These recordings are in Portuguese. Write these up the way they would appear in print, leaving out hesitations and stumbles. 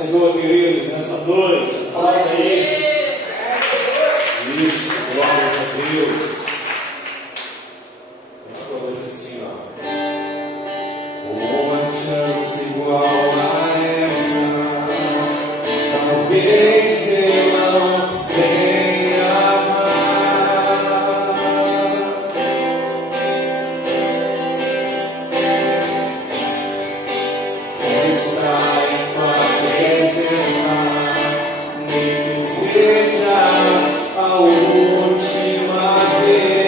Senhor, querido, nessa noite. Aplauda aí. Isso, glórias a Deus. A gente coloca assim, ó. Uma chance igual a essa, talvez eu não tenha mais. Está em tua presença, nem que seja a última vez.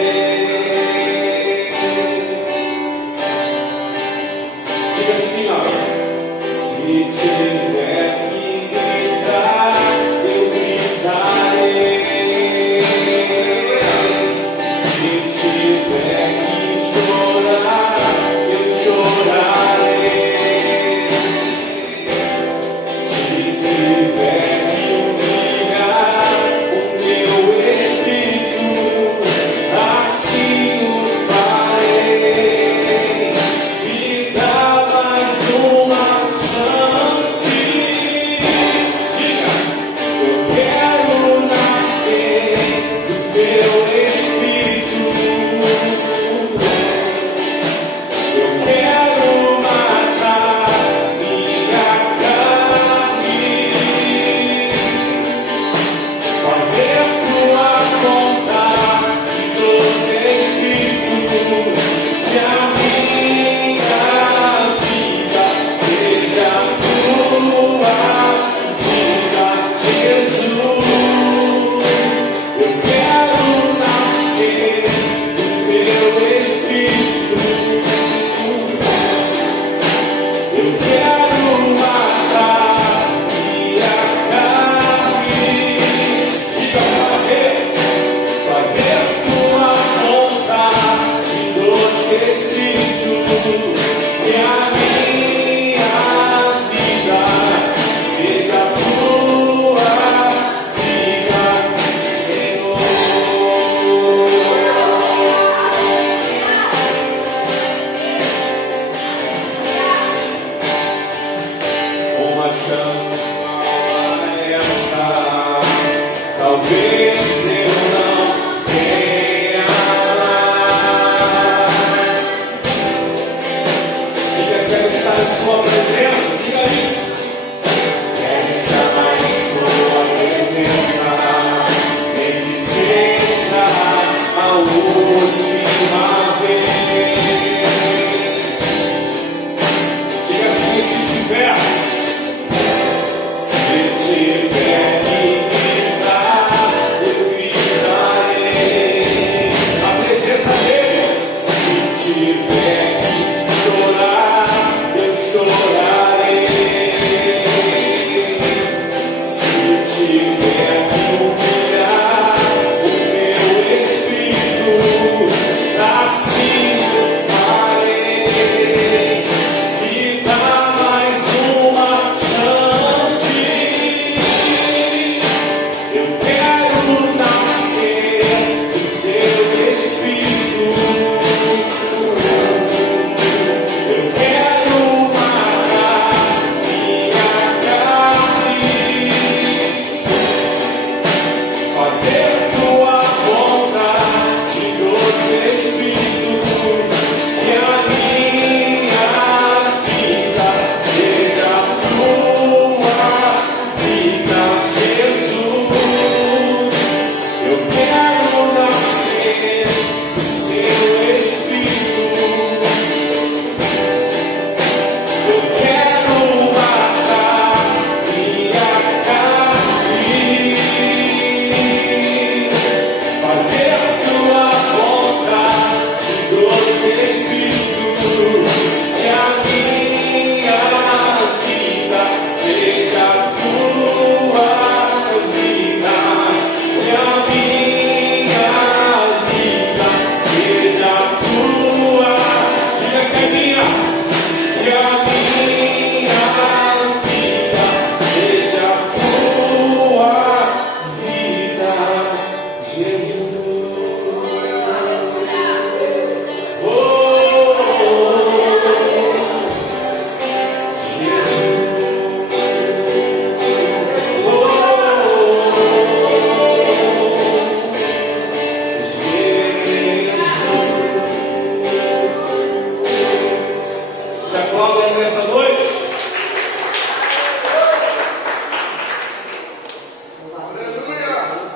aplauda ele nessa noite.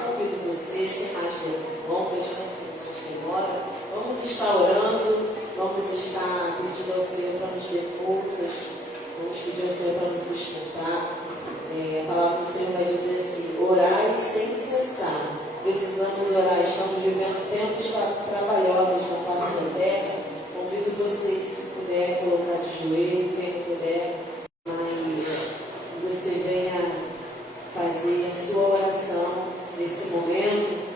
Convido vocês, sem mais delongas, vamos estar orando, vamos estar pedindo ao Senhor para nos dar forças, vamos pedir ao Senhor para nos sustentar. A palavra do Senhor vai dizer assim: orai sem cessar. Precisamos orar, estamos vivendo tempos trabalhosos na face da terra. Convido você que, se puder, colocar de joelho, quem puder, mas você venha fazer a sua oração nesse momento.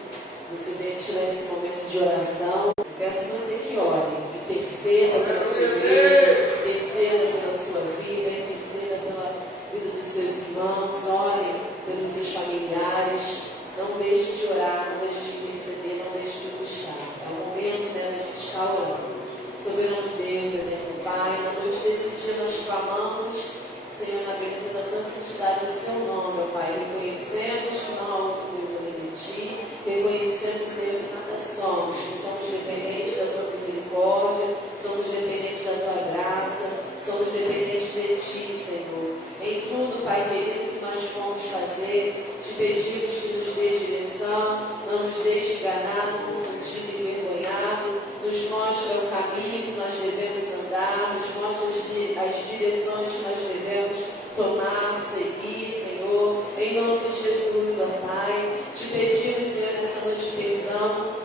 Você venha tirar esse momento de oração. Peço você que ore, interceda pela sua igreja, interceda pela sua vida, interceda pela vida dos seus irmãos, ore pelos seus familiares. Não deixe de orar, não deixe de interceder, não deixe de buscar. É o momento, né, da gente estar orando. Soberano Deus, eterno Pai, na noite desse dia nós clamamos, Senhor, na beleza da tua santidade, o seu nome, ó Pai. Reconhecemos que não há outra coisa além de ti, reconhecemos, Senhor, que nada somos, que somos dependentes da tua misericórdia, somos dependentes da tua graça, somos dependentes de ti, Senhor. Em tudo, Pai querido, que nós vamos fazer, te pedimos que nos dê direção, não nos deixe enganado, confundido e envergonhado, nos mostre o caminho que nós devemos andar, nos mostre as direções que nós devemos tomar, seguir, Senhor, em nome de Jesus, ó Pai. Te pedimos, Senhor, nessa noite perdão,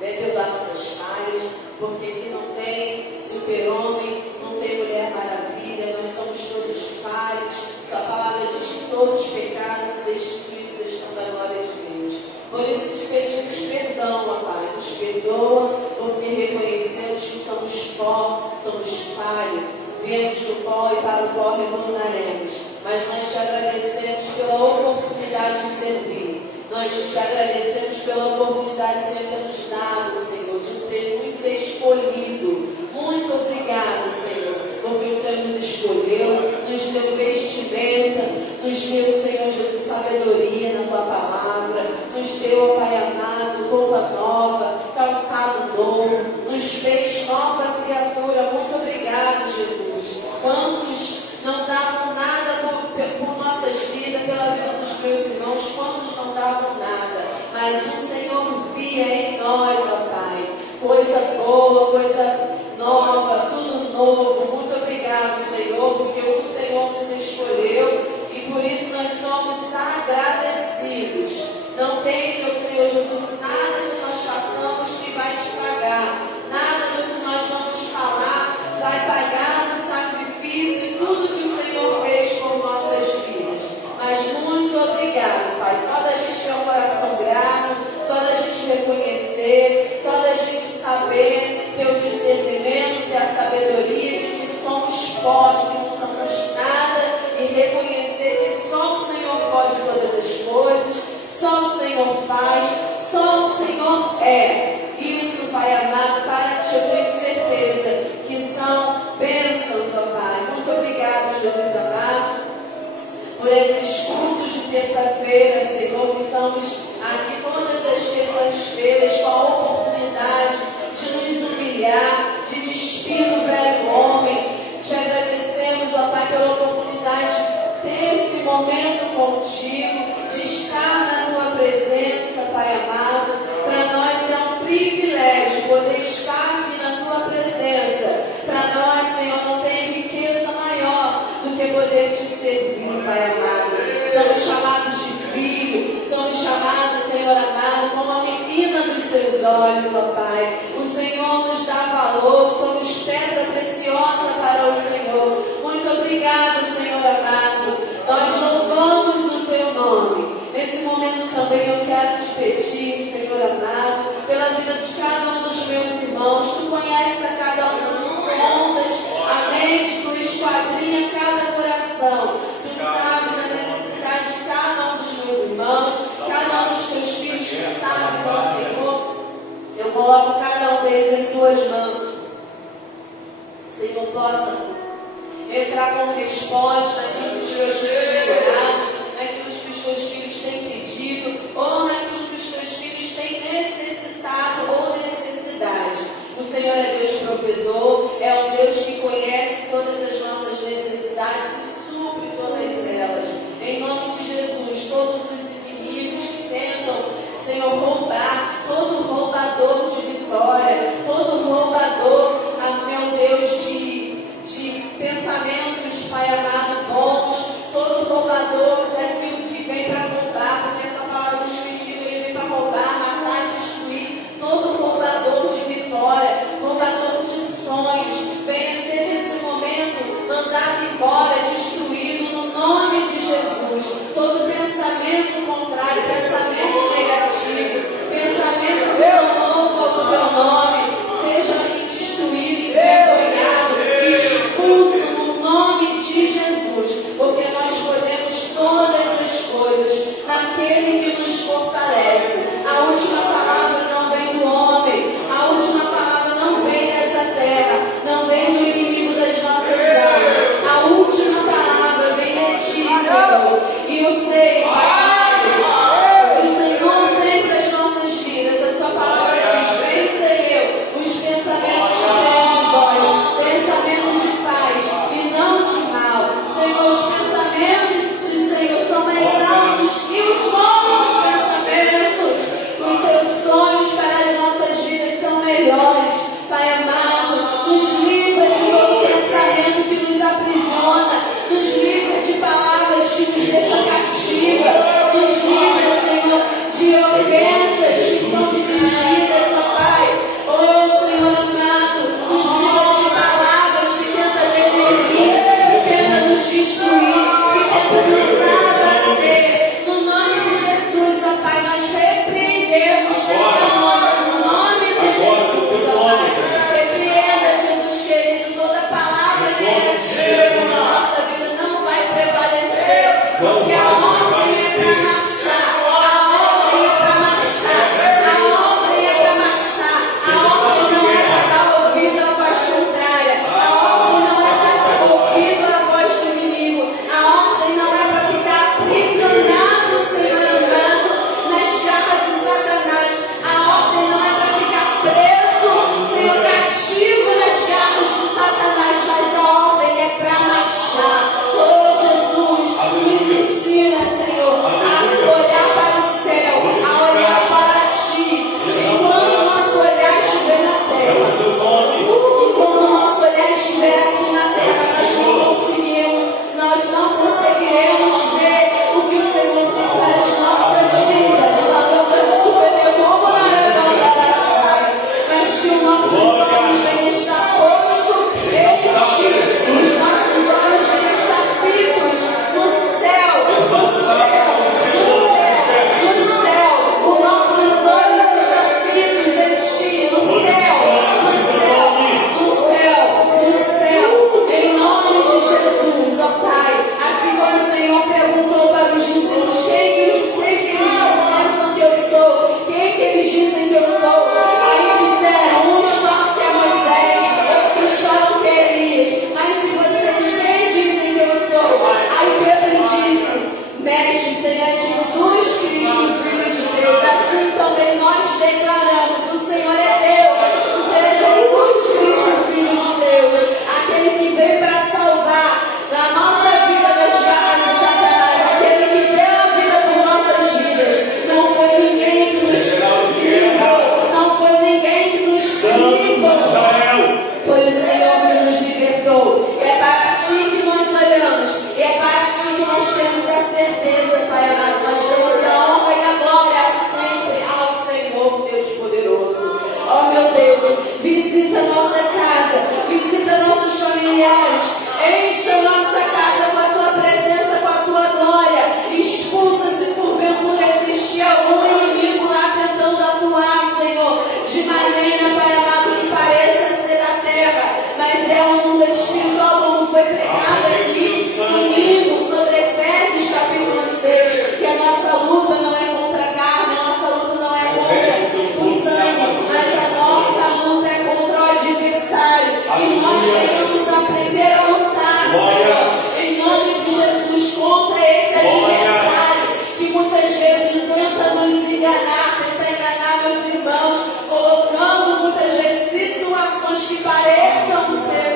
vem perdoar nossas falhas, porque aqui não tem super-homem, não tem mulher maravilha, nós somos todos falhos. Sua palavra diz que todos os pecados destituídos estão da glória de Deus. Por isso te pedimos perdão, ó Pai, nos perdoa, porque reconhecemos que somos pó, somos falho, viemos do pó e para o pó retornaremos. Mas nós te agradecemos pela oportunidade de servir. Nós te agradecemos pela oportunidade de ser nos dado, Senhor, de ter nos escolhido. Muito obrigado, Senhor, porque o Senhor nos escolheu, nos deu vestimenta, nos deu, Senhor Jesus, sabedoria na tua palavra, nos deu, Pai amado, roupa nova, calçado novo, nos fez nova criatura. Muito obrigado, Jesus. Quantos não davam nada por nossas vidas, pela vida dos meus irmãos, quantos não davam nada, mas o Senhor via em nós, ó Pai, coisa boa, coisa nova, tudo novo. Muito obrigado, Senhor, porque o Senhor nos escolheu e por isso nós somos agradecidos. Não tem, meu Senhor Jesus, nada que nós façamos que vai te pagar, nada do que nós vamos falar vai pagar o sacrifício e tudo que o Senhor fez por nossas vidas. Mas muito obrigado, Pai, só da gente ter um coração grato, só da gente reconhecer, só da gente saber, ter o discernimento, ter a sabedoria, que somos pó, que não somos nada, e reconhecer que só o Senhor pode todas as coisas, só o Senhor faz, só o Senhor é. Isso, Pai amado, para ti eu tenho certeza que são bênçãos, ó Pai. Muito obrigado, Jesus amado, por esses cultos de terça-feira, Senhor, que estamos aqui todas as terças-feiras com a oportunidade de nos humilhar, de despir do velho homem. Te agradecemos, ó Pai, pela oportunidade de ter esse momento contigo, de estar na tua presença, Pai amado. Para nós é um privilégio poder estar aqui na tua presença. Para nós, Senhor, não tem riqueza maior do que poder te servir, Pai amado. Somos chamados de filho, somos chamados, Senhor amado, como a menina dos seus olhos, ó Pai. O Senhor nos dá valor, somos pedra preciosa para o Senhor. Muito obrigado, Senhor amado. Nós louvamos o teu nome. Nesse momento também eu quero te pedir, Senhor amado, pela vida de cada um dos meus irmãos. Tu conheces a cada um dos ondas, a mente, tu esquadrinha cada coração. Tu sabes a necessidade de cada um dos meus irmãos, cada um dos teus filhos. Tu sabes, ó Senhor. Eu coloco cada um deles em tuas mãos. Senhor, possa entrar com resposta naquilo que os teus filhos têm orado, naquilo que os teus filhos têm pedido, ou naquilo que os teus filhos têm necessitado ou necessidade. O Senhor é Deus provedor, é um Deus que conhece todas as nos libertou. É para Ti que nós olhamos. E é para Ti que nós temos a certeza, Pai amado. Nós temos a honra e a glória sempre ao Senhor, Deus poderoso. Ó meu Deus, visita nossa casa, visita nossos familiares, enche a nossa casa com a Tua presença, com a Tua glória. Expulsa se porventura existir algum inimigo lá tentando atuar, Senhor, de maneira, Pai amado, que pareça ser a terra, mas é um mundo espiritual, como foi pregado aqui domingo sobre Efésios capítulo 6, que a nossa luta não é contra a carne, a nossa luta não é contra o sangue, mas a nossa luta é contra o adversário, e nós temos que aprender a lutar, Senhor, em nome de Jesus, contra esse adversário que muitas vezes tenta nos enganar, tenta enganar meus irmãos, colocando muitas vezes situações que pareçam ser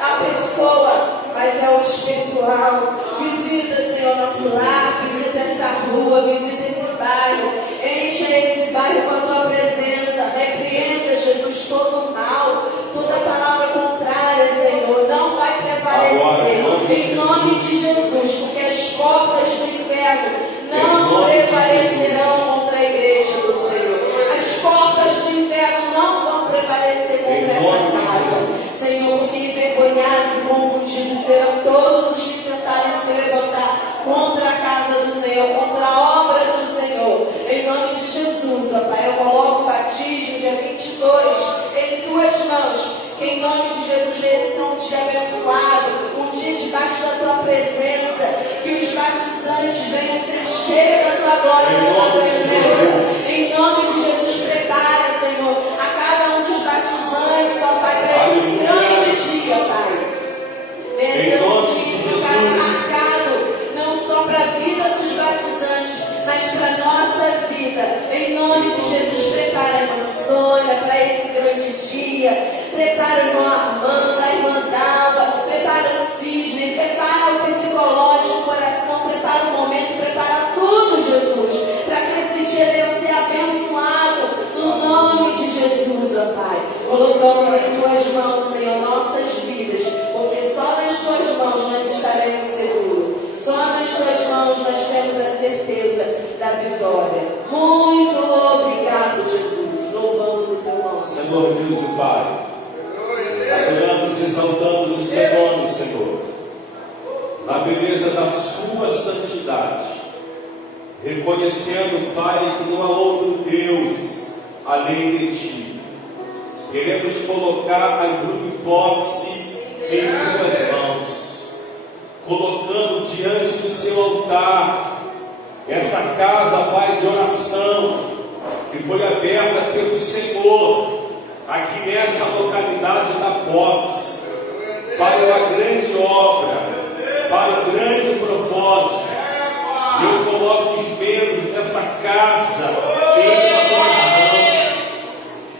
a pessoa, mas é o espiritual. Visita, Senhor, nosso lar, visita essa rua, visita esse bairro, enche esse bairro com a Tua presença, repreenda, Jesus, todo o mal, toda palavra contrária, Senhor, não vai prevalecer, em nome de Jesus, porque as portas do inferno não prevalecerão contra a igreja do Senhor. As portas do inferno não vão prevalecer contra essa casa, Senhor, porque envergonhados e confundidos serão todos os que tentarem se levantar contra a casa do Senhor, contra a obra do Senhor. Em nome de Jesus, ó Pai, eu coloco o batismo dia 22 em Tuas mãos, que em nome de Jesus venha ser um dia abençoado, um dia debaixo da Tua presença, que os batizantes venham ser cheios da Tua glória e da Tua presença. Em nome de Jesus, prepara, Senhor, a cada um dos batizantes, ó Pai, para esse grande dia, Pai. Venha ser um dia que ficará marcado não só para a vida dos batizantes, mas para a nossa vida. Em nome de Jesus, prepara a irmã Sônia para esse grande dia. Prepara o irmão Armando, a irmã Dava, prepara o Cisne, prepara o psicológico, o coração, prepara o momento, prepara tudo, Jesus, para que esse dia venha ser abençoado no nome de Jesus, ó Pai. Colocamos em Tuas mãos, Senhor, nossas vidas, porque só nas Tuas mãos nós estaremos seguros. Só nas Tuas mãos nós temos a certeza da vitória. Muito obrigado, Jesus. Louvamos o Teu nome. Senhor Deus e Pai, adoramos e exaltamos o Seu nome, Senhor, na beleza da Sua santidade, reconhecendo, Pai, que não há outro Deus além de Ti. Queremos colocar a grupo posse em Tuas mãos, colocando diante do Seu altar essa casa, Pai, de oração, que foi aberta pelo Senhor, aqui nessa localidade da Posse, para uma grande obra, para um grande propósito. E eu coloco os membros dessa casa em Suas mãos.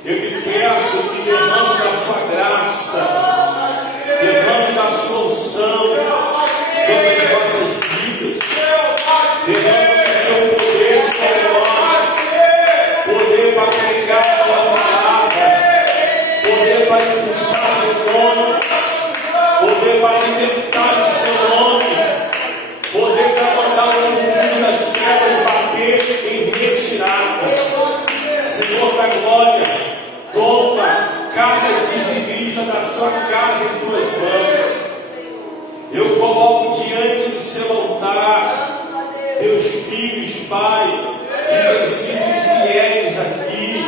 Eu me peço que derrame da Sua graça, derrame da Sua unção sobre as nossas vidas, derrame do Seu poder sobre nós, poder para pregar Sua palavra, poder para expulsar demônios, poder para libertar o Seu nome, poder para mandar o mundo das trevas bater em retirada. Senhor da glória, toma cada dizimista da Sua casa em Tuas mãos. Eu coloco diante do Seu altar Teus filhos, Pai, que têm sido fiéis aqui,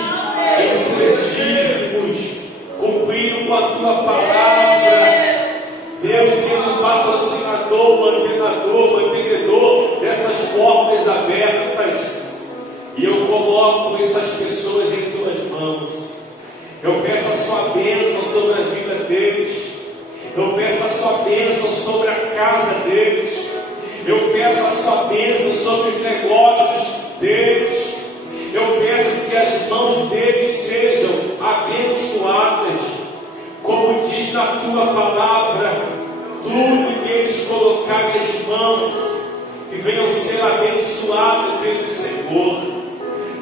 em santíssimos, cumprindo com a Tua palavra. Deus, sendo patrocinador, mantenedor dessas portas abertas. E eu coloco essas pessoas em Tuas mãos. Eu peço a Sua bênção sobre a vida deles. Eu peço a Sua bênção sobre a casa deles. Eu peço a Sua bênção sobre os negócios deles. Eu peço que as mãos deles sejam abençoadas. Como diz na Tua palavra, tudo que eles colocarem as mãos, que venham ser abençoados pelo Senhor.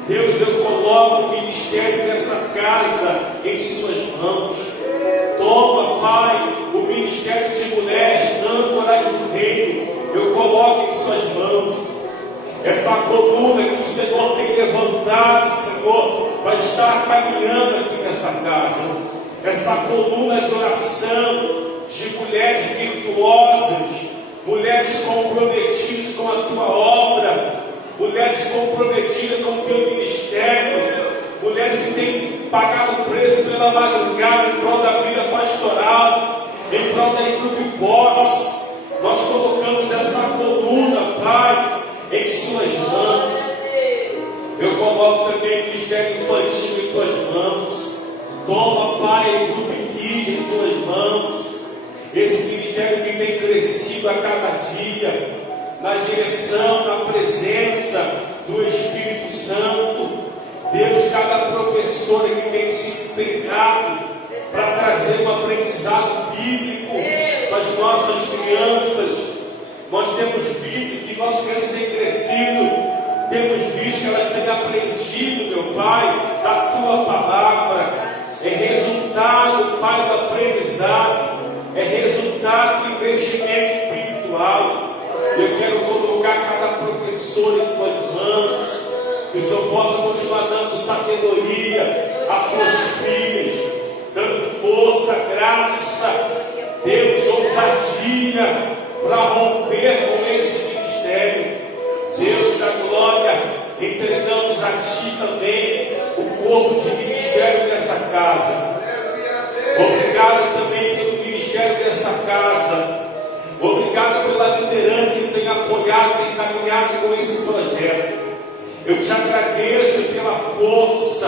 Deus, eu coloco o ministério dessa casa em Suas mãos. Toma, Pai, o ministério de mulheres, âncoras do reino. Eu coloco em suas mãos essa coluna que o Senhor tem levantado, Senhor, para estar caminhando aqui nessa casa. Essa coluna de oração, de mulheres virtuosas, mulheres comprometidas com a tua obra, mulheres comprometidas com o teu ministério, mulheres que têm pagado o preço pela madrugada em prol da vida pastoral, em prol da Grupo Pós. Nós colocamos essa coluna, Pai, em suas mãos. Eu coloco também o ministério infantil em tuas mãos. Toma, Pai, o Grupo Kids em tuas mãos. Esse ministério que tem crescido a cada dia, na direção, na presença do Espírito Santo. Deus, cada professora que tem se empenhado para trazer um aprendizado bíblico para as nossas crianças. Nós temos visto que nossas crianças têm crescido, temos visto que elas têm aprendido, meu Pai, da tua palavra. É resultado, Pai, do aprendizado, é resultado do investimento espiritual. Eu quero colocar cada professor em tuas mãos, que o Senhor possa continuar dando sabedoria a tuas filhas, dando força, graça, Deus, ousadia para romper com esse ministério. Deus da glória, entregamos a Ti também o corpo de ministério dessa casa. Obrigado também pelo ministério dessa casa. Obrigado pela liderança que tem apoiado, tem caminhado com esse projeto. Eu te agradeço pela força,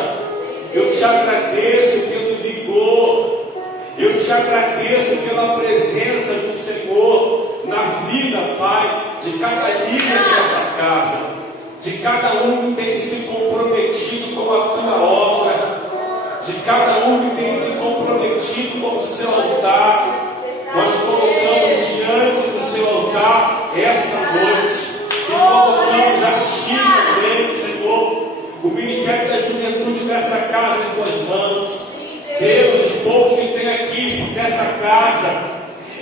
eu te agradeço pelo vigor, eu te agradeço pela presença do Senhor na vida, Pai, de cada líder dessa casa, de cada um que tem se comprometido com a tua obra, de cada um que tem se comprometido com o seu altar. Nós colocamos diante do seu altar essa noite e colocamos a Ti também, Senhor, o ministério da juventude dessa casa em tuas mãos. Deus, os poucos que tem aqui nessa casa,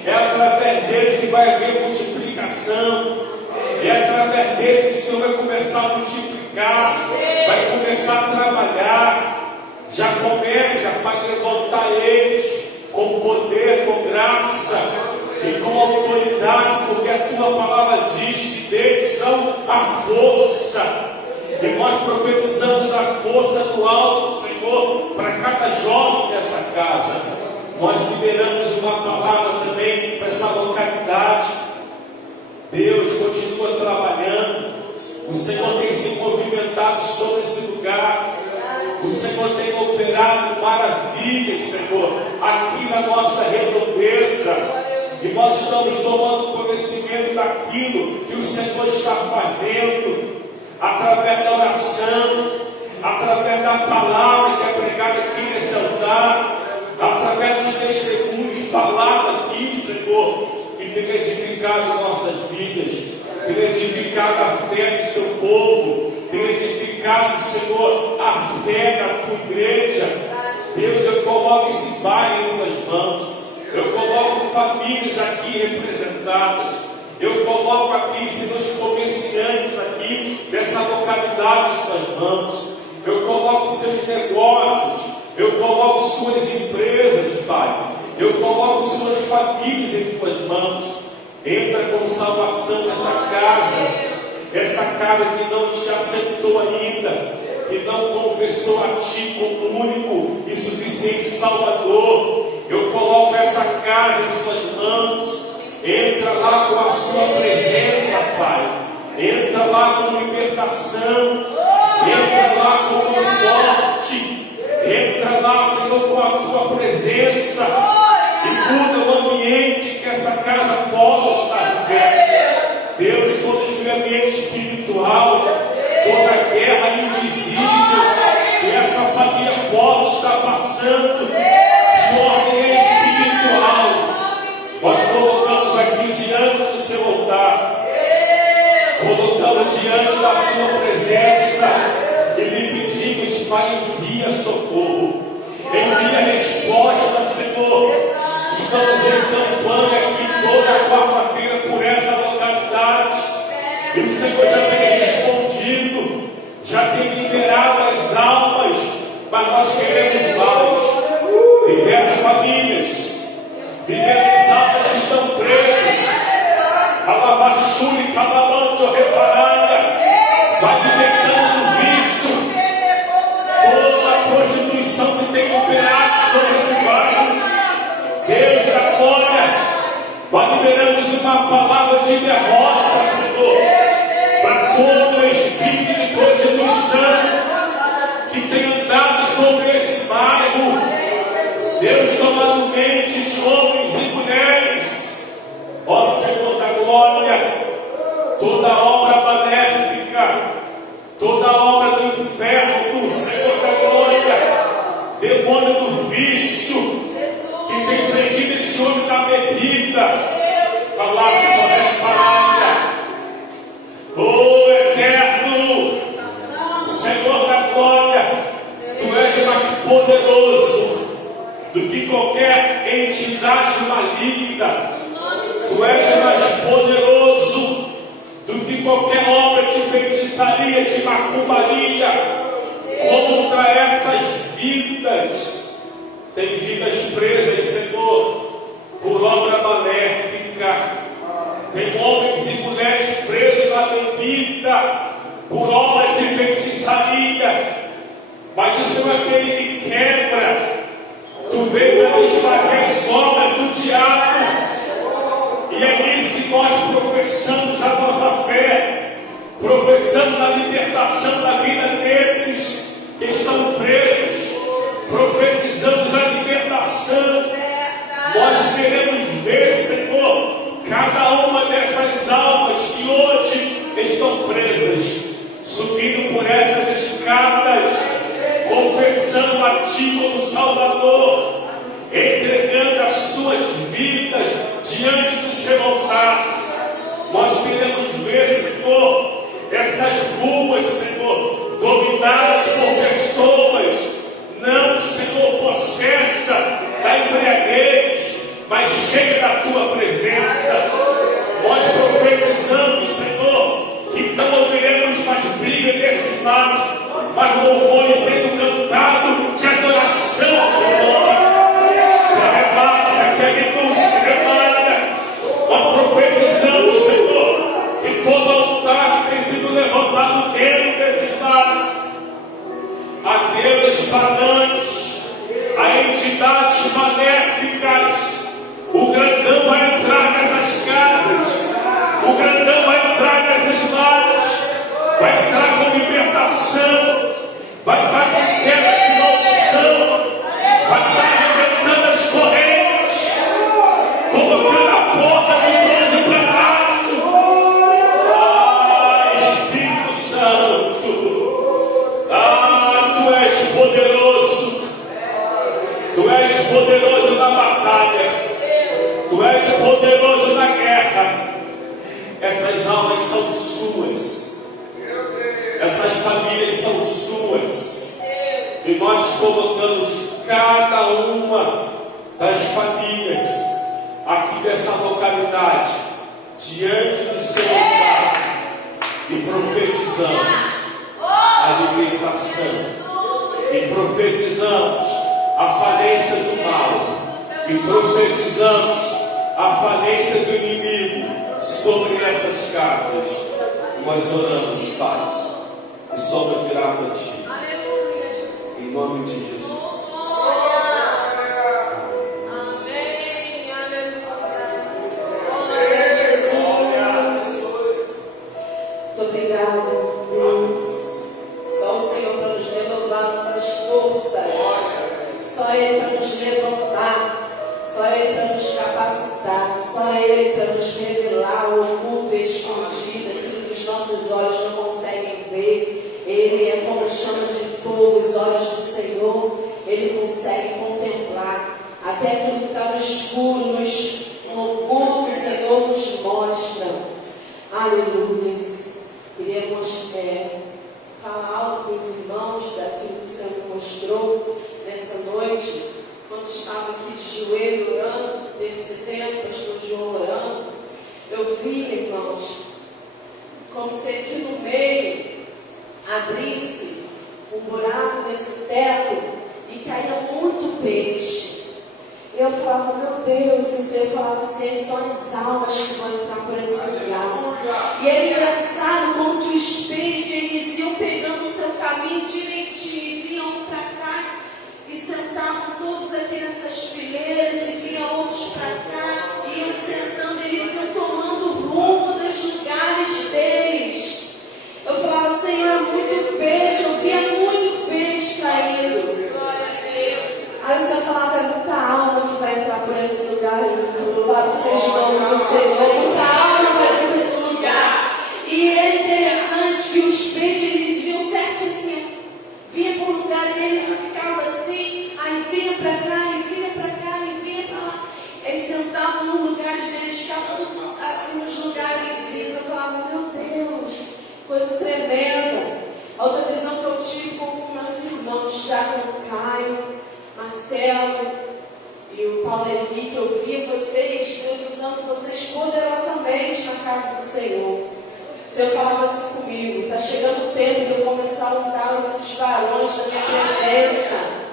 é através deles que vai haver multiplicação, é através deles que o Senhor vai começar a multiplicar, vai começar a trabalhar. Já começa, Pai, a levantar eles com poder, com graça e com autoridade, porque a tua palavra diz que deles são a força. E nós profetizamos a força do alto, Senhor, para cada jovem dessa casa. Nós liberamos uma palavra também para essa localidade. Deus continua trabalhando. O Senhor tem se movimentado sobre esse lugar. O Senhor tem operado maravilhas, Senhor, aqui na nossa redondeza. E nós estamos tomando conhecimento daquilo que o Senhor está fazendo, através da oração, através da palavra que é pregada aqui nesse altar, através dos testemunhos falados aqui, Senhor, que tem edificado nossas vidas, tem edificado a fé do seu povo, tem edificado, Senhor, a fé da tua igreja. Deus, eu coloco esse bairro em tuas mãos, eu coloco famílias aqui representadas, eu coloco aqui, Senhor, os comerciantes aqui dessa localidade em suas mãos, eu coloco seus negócios, eu coloco suas empresas, Pai, eu coloco suas famílias em tuas mãos. Entra com salvação nessa casa que não te aceitou ainda, que não confessou a Ti como único e suficiente Salvador. Eu coloco essa casa em suas mãos. Entra lá com a sua presença, Pai. Entra lá com libertação. Entra lá com forte. Entra lá, Senhor, com a tua presença. E muda o ambiente que essa casa possa estar vivendo. Deus, todo esfriamento espiritual, toda guerra invisível que essa família possa estar passando de ordem espiritual, nós colocamos aqui diante do seu altar, colocamos diante da sua presença e lhe pedimos, Pai, envia socorro, envia resposta. resposta, Senhor. Estamos em campanha aqui toda quarta-feira por essa localidade. E o Senhor já tem respondido, já tem liberado as almas, mas nós queremos mais. Libera as famílias, libera as almas que estão presas. Alabachule, cabalante, reparada, vai libertando o vício, toda a prostituição que tem operado sobre esse bairro. Deus da glória, vai liberamos uma palavra de derrota, Senhor, para todo espírito de prostituição que tem andado sobre esse bairro. Deus, tomando mente de homens e mulheres, ó Senhor da glória, toda obra maléfica, toda obra do inferno, Senhor da glória, demônio do vício, que tem prendido esse homem na bebida, falar só reparada, oh eterno, Senhor da glória, tu és mais poderoso do que qualquer entidade maligna. Tu és mais poderoso do que qualquer obra de feitiçaria, de macumbaria contra essas vidas. Tem vidas presas, Senhor, por obra maléfica. Tem homens e mulheres presos na bebida por obra de feitiçaria. Mas o Senhor é aquele que quebra. Tu veio para desfazer as obras do diabo. E é nisso que nós professamos a nossa fé. Professamos a libertação da vida desses que estão presos. Profetizamos a libertação. Nós queremos ver, Senhor, cada uma dessas almas que hoje estão presas, subindo por essas escadas, confessando a Ti como Salvador, entregando as suas vidas diante do Seu altar. Nós queremos ver, Senhor, essas ruas, Senhor, dominadas por pessoas, não, Senhor, possessa da embriaguez, mas cheia da Tua presença. Nós profetizamos, Senhor, que não ouviremos mais briga nesse mar, mas louvores sendo cantado de adoração ao Teu nome. Repassa que a denúncia remada. Nós profetizamos, Senhor, que todo altar que tem sido levantado dentro desses lares, a deuses pagãos, a entidades maléficas, o grandão vai entrar nessas casas, o grandão vai entrar nesses lares, vai entrar com libertação, vai entrar com queda de maldição, vai estar arrebentando as correntes, colocando a porta do bronze para baixo. Ah, Espírito Santo, ah, Tu és poderoso, Tu és poderoso na batalha, Tu és poderoso na guerra. Essas almas são suas, essas famílias são suas, e nós colocamos cada uma das famílias aqui dessa localidade diante do Seu altar e profetizamos a libertação, e profetizamos a falência do mal, e profetizamos a falência do inimigo sobre essas casas. Nós oramos, Pai, e somos gratos a Ti, em nome de Jesus. Muito obrigado, Deus. Só o Senhor para nos renovar nossas forças, só Ele para nos levantar, só Ele para nos capacitar, só Ele para nos revelar o oculto e escondido, aquilo que os nossos olhos não conseguem ver. Ele é como chama de fogo, os olhos do Senhor, Ele consegue contemplar até aquilo que está no escuro, no oculto, o Senhor nos mostra. Aleluia. Queremos falar algo para os irmãos daquilo que o Senhor mostrou nessa noite. quando estava aqui de joelho orando, intercedendo, pastor João orando, eu vi, irmãos, como se aqui no meio abrisse um buraco nesse teto e caía muito peixe. Eu falava, meu Deus, e o Senhor falava assim, são as almas que vão entrar por esse lugar. E é engraçado como que os peixes, eles iam pegando o seu caminho direitinho, e vinham para cá, e sentavam todos aqui nessas fileiras, e vinham outros para cá, e iam sentando, eles iam tomando o rumo dos lugares deles. Eu falava, Senhor, é muito peixe, eu via muito peixe caindo. Aí o Senhor falava, é muita alma que vai entrar por esse lugar. Louvado seja o nome do Senhor. Muita alma vai por esse lugar. E é interessante que os peixes, eles vinham certinho assim. Vinha para o lugar deles e ficava assim. Aí vinha para cá, e vinha para cá, e vinha para lá. Eles sentavam no lugar deles, ficavam todos assim nos lugares. E eu falava, meu Deus, coisa tremenda. A outra visão que eu tive com meus irmãos, já com o Caio, Marcelo e o Paulo Henrique, eu via vocês, Deus usando vocês poderosamente na casa do Senhor. O Senhor falava assim comigo, está chegando o tempo de eu começar a usar esses varões da minha presença.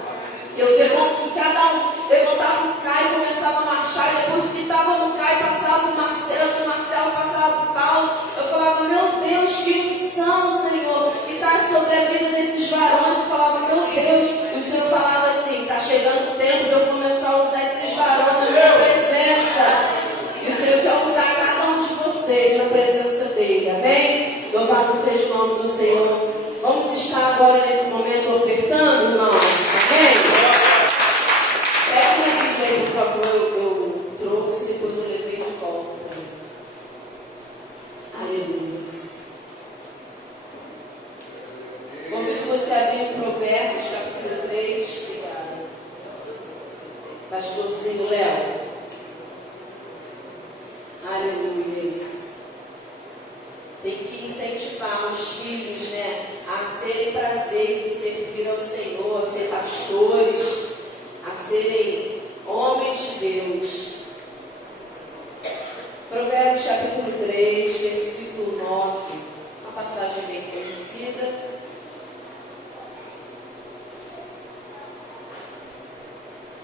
Eu via como que cada um levantava o Caio, começava a marchar, e depois que estava no Caio, passava o Marcelo, do Marcelo passava o Paulo. Eu falava, meu Deus, que unção, Senhor, e está sobre a vida desses varões. Eu falava, meu Deus, e o Senhor falava assim, está chegando o tempo de eu começar a usar esses varões na minha presença. E o Senhor quer usar cada um de vocês na presença dele, amém? Louvado seja o nome do Senhor. Vamos estar agora nesse momento ofertando, irmãos, amém? Pega minha Bíblia aí, por favor, eu trouxe, depois eu levei de volta. Aleluia. Convido você a abrir em Provérbios, capítulo 3. Obrigada. Pastorzinho Léo. Aleluia. Tem que incentivar os filhos, né, a terem prazer em servir ao Senhor, a ser pastores, a serem homens de Deus. Provérbios capítulo 3, versículo 9, uma passagem bem conhecida.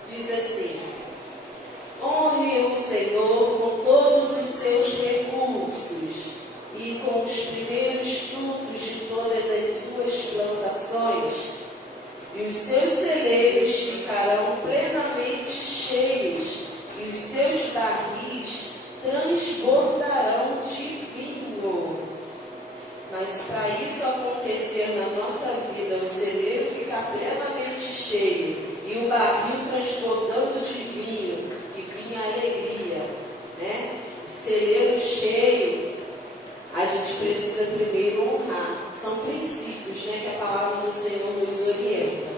Diz assim: honre o Senhor com todos os seus recursos e com os primeiros frutos de todas as suas plantações, e os seus celeiros ficarão plenamente cheios, e os seus barris transbordarão de vinho. Mas para isso acontecer na nossa vida, o celeiro ficar plenamente cheio e o barril transbordando de vinho, que vinha alegria, né? Celeiro cheio, a gente precisa primeiro honrar. São princípios, né, que a palavra do Senhor nos orienta.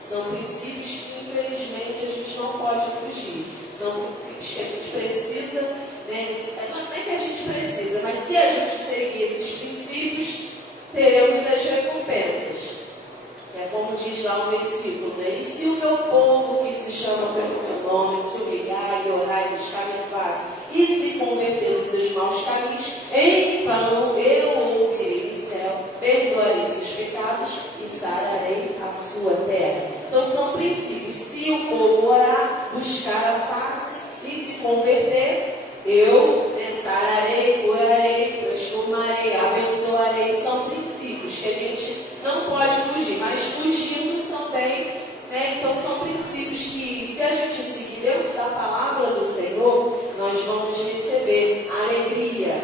São princípios que, infelizmente, a gente não pode fugir. São princípios que a gente precisa, né? Não é que a gente precisa, mas se a gente seguir esses princípios, teremos as recompensas. É como diz lá o versículo, né? E se o meu povo, que se chama pelo meu nome, se humilhar e orar e buscar minha face, e se converter nos seus maus caminhos, então eu ouvirei do céu, perdoarei os seus pecados e sararei a sua terra. Então são princípios. Se o povo orar, buscar a face e se converter, eu sararei, curarei, transformarei, abençoarei. São princípios que a gente não pode fugir, mas fugindo também, né? Então são princípios que, se a gente seguir dentro da palavra do Senhor, nós vamos receber alegria,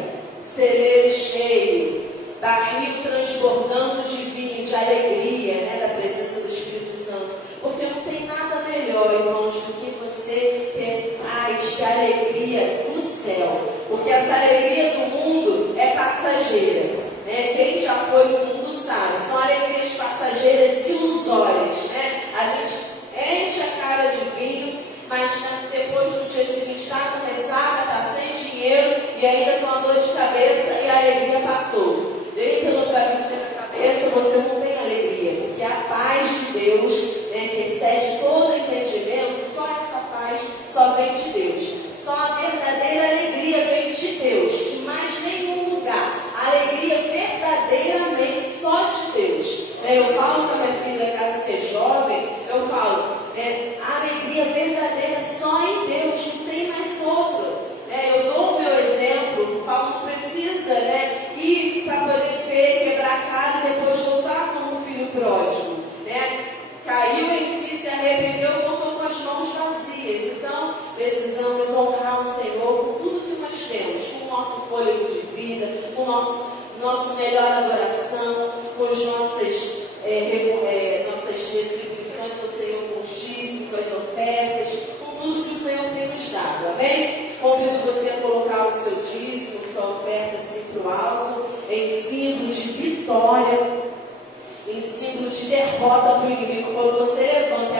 celeiro cheio, barril transbordando de vinho, de alegria, né? Da presença do Espírito Santo. Porque não tem nada melhor, irmãos, do que você ter paz, ter alegria no céu. Porque essa alegria do mundo é passageira, né? Quem já foi no mundo sabe, são alegrias passageiras e ilusórias, né? A gente enche a cara de vinho, mas depois no dia seguinte está com ressaca, está sem dinheiro e ainda com a dor de cabeça e a alegria passou. Deita no travesseiro na cabeça, você não tem alegria, porque a paz de Deus, né, que excede todo entendimento, só nosso melhor adoração, com as nossas retribuições ao Senhor, com os dízimos, com as ofertas, com tudo que o Senhor tem nos dado, amém? Convido você a colocar o seu dízimo, sua oferta assim para o alto, em símbolo de vitória, em símbolo de derrota para o inimigo. Quando você levanta e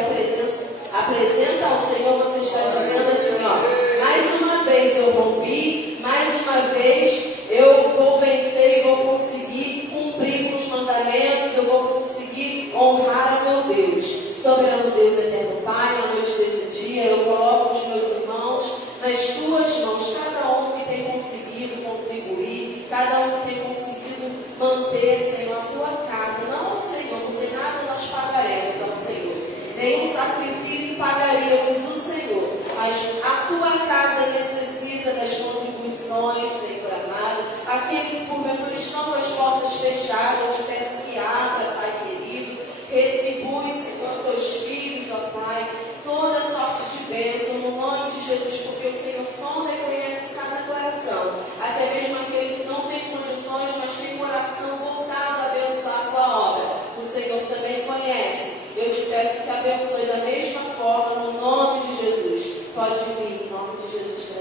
apresenta ao Senhor, você está dizendo assim, ó, mais uma vez eu rompi, mais uma vez eu vou vencer e vou conseguir cumprir com os mandamentos, eu vou conseguir honrar o meu Deus. Soberano Deus, eterno Pai, na noite desse dia, eu coloco os meus irmãos nas tuas mãos, cada um que tem conseguido contribuir, cada um que tem conseguido manter, Senhor, a tua casa, não ao Senhor, porque nada nós pagaremos ao Senhor, nenhum sacrifício pagaríamos o Senhor, mas a tua casa necessita das contribuições, Senhor amado. Aqueles que porventura estão com as portas fechadas, eu te peço que abra, Pai querido, retribui, Senhor, teus filhos, ó Pai, toda sorte de bênção no nome de Jesus, porque o Senhor sonda e conhece cada coração, até mesmo aquele que não tem condições, mas tem coração voltado a abençoar a tua obra. O Senhor também conhece. Eu te peço que abençoe da mesma forma, no nome de Jesus. Pode vir, em nome de Jesus.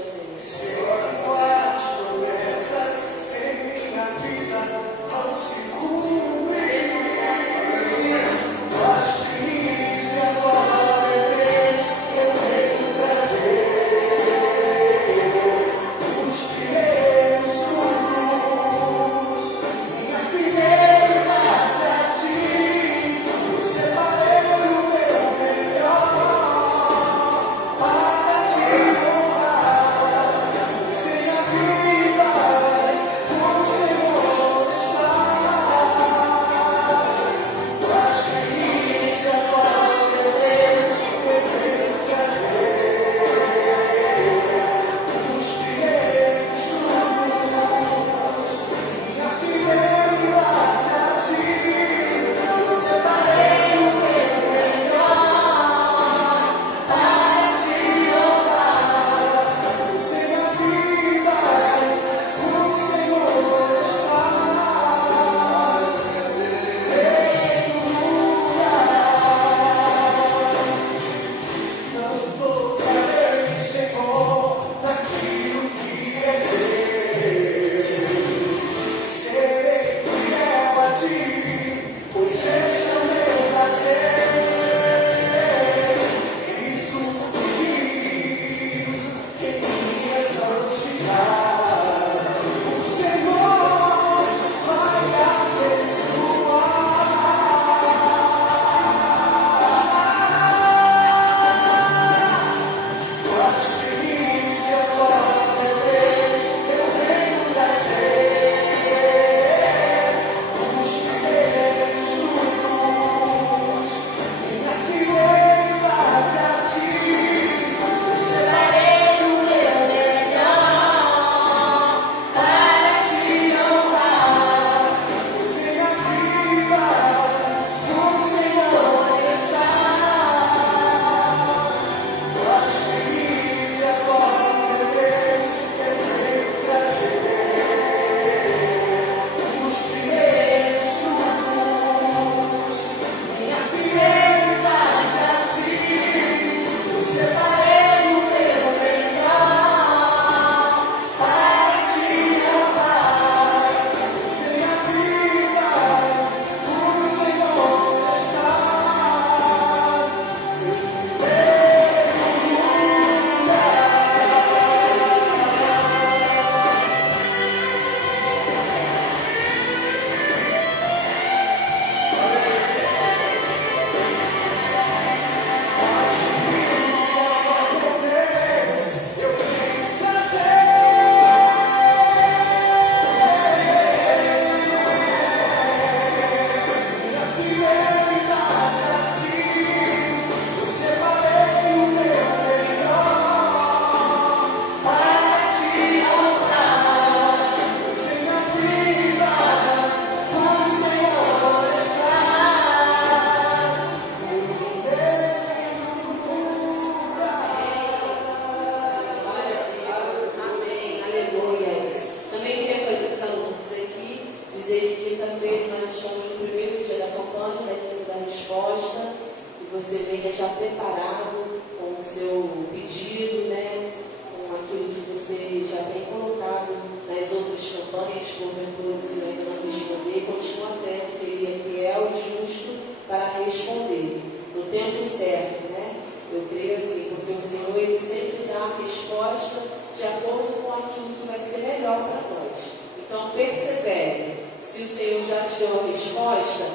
você venha já preparado com o seu pedido, né? Com aquilo que você já tem colocado nas outras campanhas, porventura você ainda não responder, continua crendo que Ele é fiel e justo para responder no tempo certo, né? Eu creio assim, porque o Senhor Ele sempre dá a resposta de acordo com aquilo que vai ser melhor para nós. Então persevere. Se o Senhor já te deu a resposta,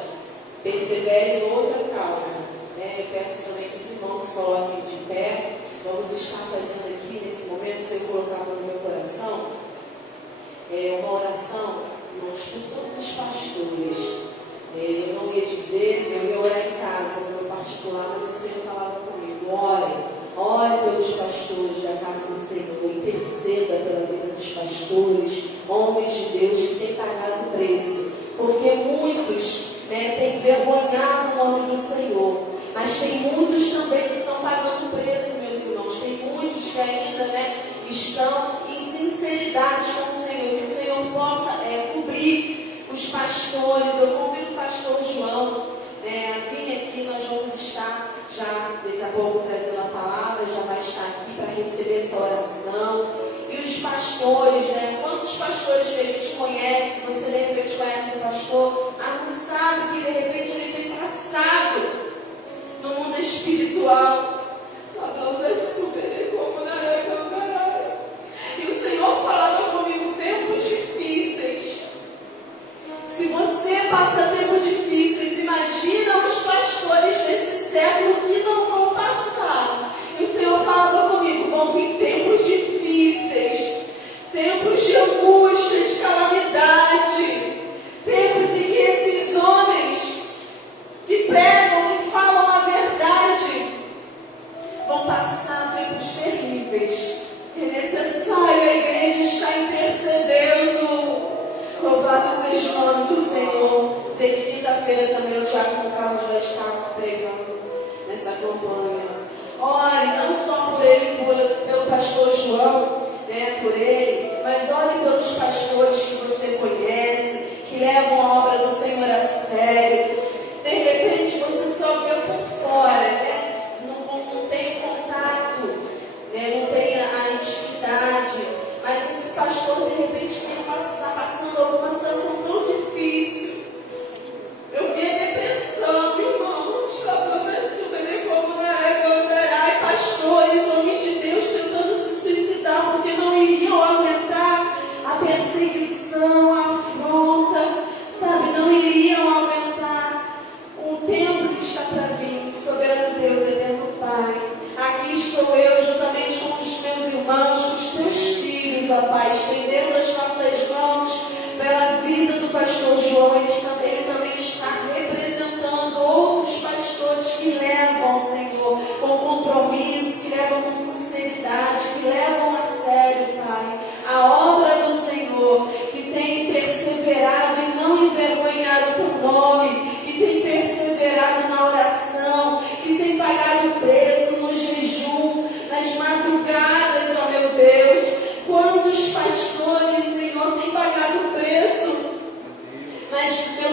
persevere em outra causa, né? Eu peço também que os irmãos se coloquem de pé. Vamos estar fazendo aqui nesse momento, se eu colocar no meu coração, uma oração, irmãos, por todos os pastores. Eu não ia dizer, eu ia orar em casa, no meu particular, mas o Senhor falava comigo: ore pelos pastores da casa do Senhor, interceda pela vida dos pastores, homens de Deus que têm pagado o preço, porque muitos, né, têm envergonhado o nome do Senhor, mas tem muitos também que estão pagando o preço, meus irmãos. Tem muitos que ainda, né, estão em sinceridade com o Senhor, que o Senhor possa cobrir os pastores. Eu convido o pastor João a vir aqui. Nós vamos estar já daqui a pouco trazendo a palavra, já vai estar aqui para receber essa oração. E os pastores, né? Quantos pastores que a gente conhece? Você de repente conhece o pastor, não sabe que de repente ele tem passado no mundo espiritual. E o Senhor falava comigo: tempos difíceis. Se você passa tempos difíceis, imagina os pastores desse século que não vão passar. E o Senhor falava comigo: vão vir tempos difíceis, tempos de angústia, de calamidade, tempos em que esses homens que pregam, que falam a verdade, vão passar tempos terríveis. É necessário a igreja estar intercedendo. Louvado seja o nome do Senhor. Sei que quinta-feira também o Diácono Carlos vai estar pregando nessa campanha. Ore não só por ele, pelo pastor João, né, por ele, mas ore pelos pastores que você conhece, que levam a obra do Senhor a sério. De repente você só vê por fora, né? Não tem contato, né? Não tem a intimidade, mas esse pastor de repente está passando alguma situação tão difícil. Eu vi a depressão, irmãos, pastores, homens de Deus tentando se suicidar porque não iriam aguentar a perseguição, a afronta, sabe? Não iriam aguentar o tempo que está para vir. Soberano Deus, eterno Pai, aqui estou eu juntamente com os meus irmãos, com os teus filhos, ó Pai, estendendo as nossas mãos pela vida do pastor João. Ele também está representando outros pastores que levam, Senhor, com compromisso, que levam com sinceridade, que levam a sério, Pai, a obra do Senhor, que tem perseverado e não envergonhado o teu nome, que tem perseverado na oração, que tem pagado o preço no jejum, nas madrugadas, ó meu Deus. Quantos pastores, Senhor, têm pagado o preço? Mas, meu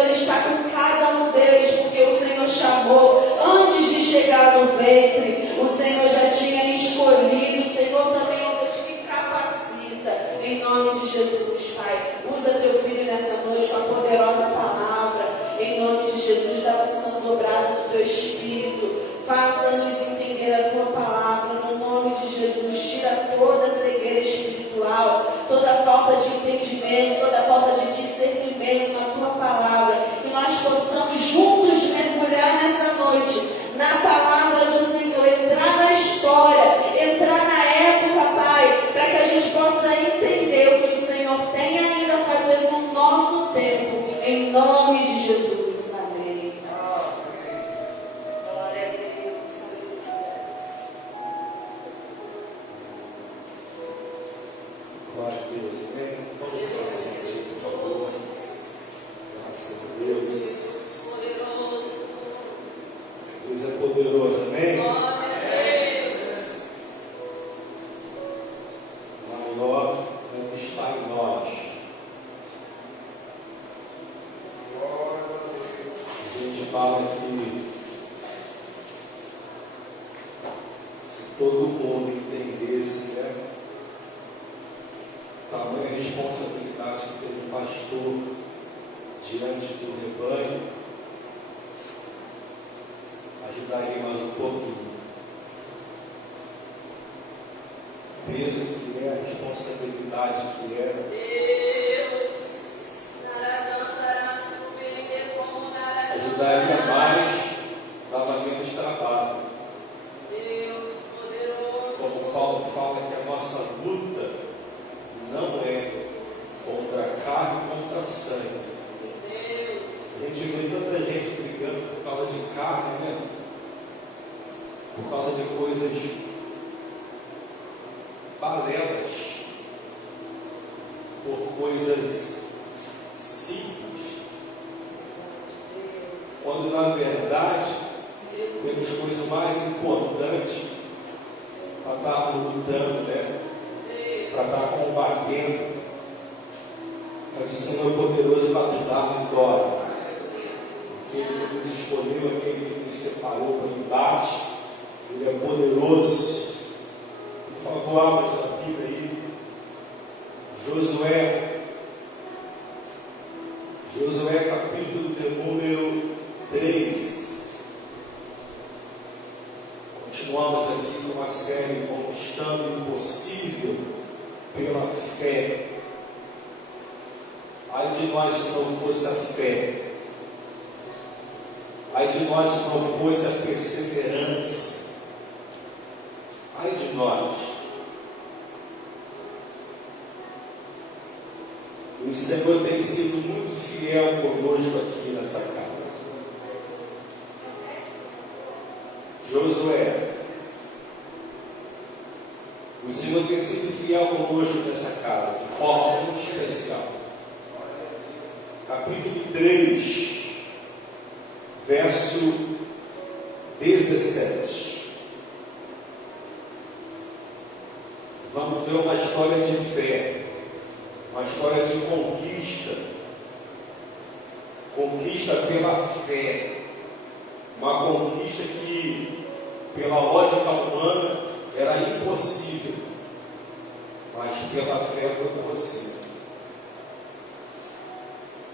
Senhor está com cada um deles, porque o Senhor chamou antes de chegar no ventre. O Senhor já tinha escolhido. O Senhor também é um Deus que capacita. Em nome de Jesus, Pai. Usa teu filho nessa noite com a poderosa palavra. Em nome de Jesus, da unção dobrada do teu Espírito. Faça-nos entender a tua palavra. No nome de Jesus, tira toda a cegueira espiritual, toda a falta de entendimento, toda a falta de discernimento na tua palavra. Que nós possamos juntos mergulhar nessa noite na palavra do Senhor, entrar na história, entrar na época, Pai, para que a gente possa entender o que o Senhor tem ainda a fazer no nosso tempo, em nome de Jesus. Amém. Glória a Deus. Glória a Deus, amém? Vamos se assentir, por favor. Graças a Deus. Deus é poderoso, amém? Glória a Deus. Maior é o que está em nós. A gente fala que se todo mundo entendesse, né, tamanha responsabilidade que tem um pastor diante do rebanho, ajudaria mais um pouquinho. O peso que é, a responsabilidade que é, ajudaria mais, dava menos trabalho. Como Paulo fala que a nossa luta não é contra a carne e contra a sangue. A gente vê tanta gente brigando por causa de carne, né? Por causa de coisas balelas, por coisas simples, quando na verdade temos coisas mais importantes para estar lutando, né? Para estar combatendo. Mas o Senhor é poderoso para nos dar vitória. Ele nos escolheu, aquele que nos separou para o embate. Ele é poderoso. Por favor, abra essa Bíblia aí. Josué capítulo de número 3. Continuamos aqui com uma série Conquistando o Impossível pela Fé. Ai de nós se não fosse a fé. Ai de nós se não fosse a perseverança. Ai de nós. O Senhor tem sido muito fiel conosco aqui nessa casa. Josué, o Senhor tem sido fiel conosco nessa casa, de forma muito especial. Capítulo 3, verso 17. Vamos ver uma história de fé, uma história de conquista, conquista pela fé, uma conquista que, pela lógica humana, era impossível, mas pela fé foi possível.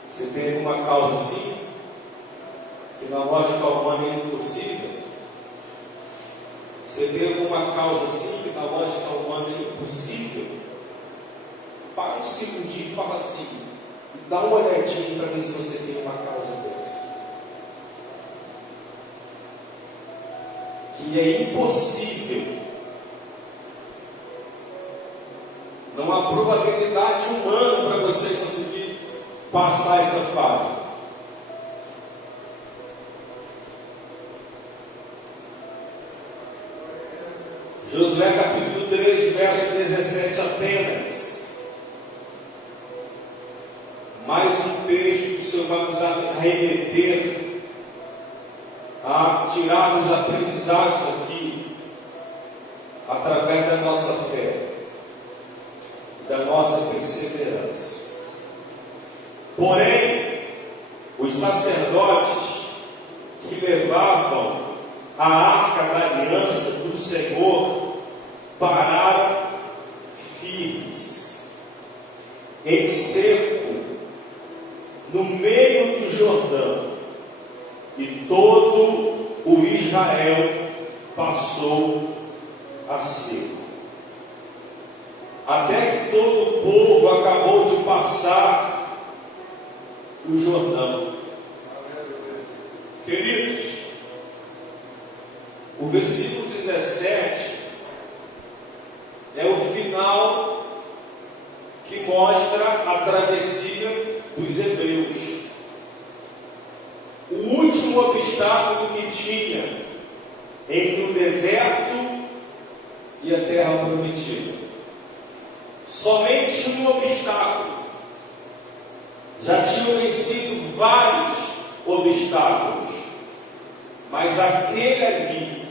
Você tem alguma causa assim, que na lógica humana é impossível? Você tem alguma causa assim, que na lógica humana é impossível? Para um segundinho e fala assim, dá uma olhadinha para ver se você tem uma causa dessa. Que é impossível. Não há probabilidade humana para você conseguir passar essa fase. Josué capítulo 3, verso 17 apenas. Mais um texto que o Senhor vai nos arremeter a tirar os aprendizados aqui, através da nossa fé, da nossa perseverança. Porém, os sacerdotes que levavam a arca da aliança do Senhor pararam firmes, em seco, no meio do Jordão, e todo o Israel passou a seco. Até que todo o povo acabou de passar o Jordão. Queridos, o versículo 17 é o final que mostra a travessia dos hebreus. O último obstáculo que tinha entre o deserto e a terra prometida. Somente um obstáculo. Já tinham vencido vários obstáculos, mas aquele ali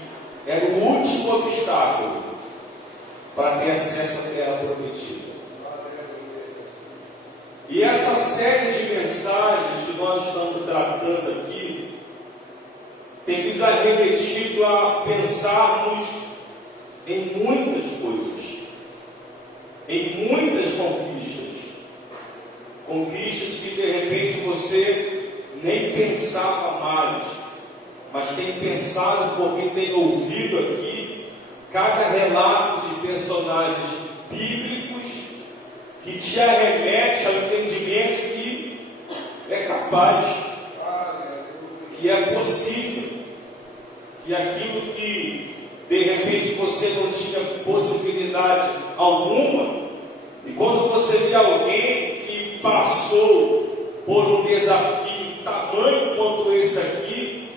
era o último obstáculo para ter acesso à terra prometida. E essa série de mensagens que nós estamos tratando aqui tem nos arremetido a pensarmos em muitas coisas, em muitas conquistas que de repente você nem pensava mais, mas tem pensado porque tem ouvido aqui cada relato de personagens bíblicos que te arremete ao entendimento que é capaz, que é possível, que aquilo que de repente você não tinha possibilidade alguma, e quando você vê alguém que passou por um desafio tamanho quanto esse aqui,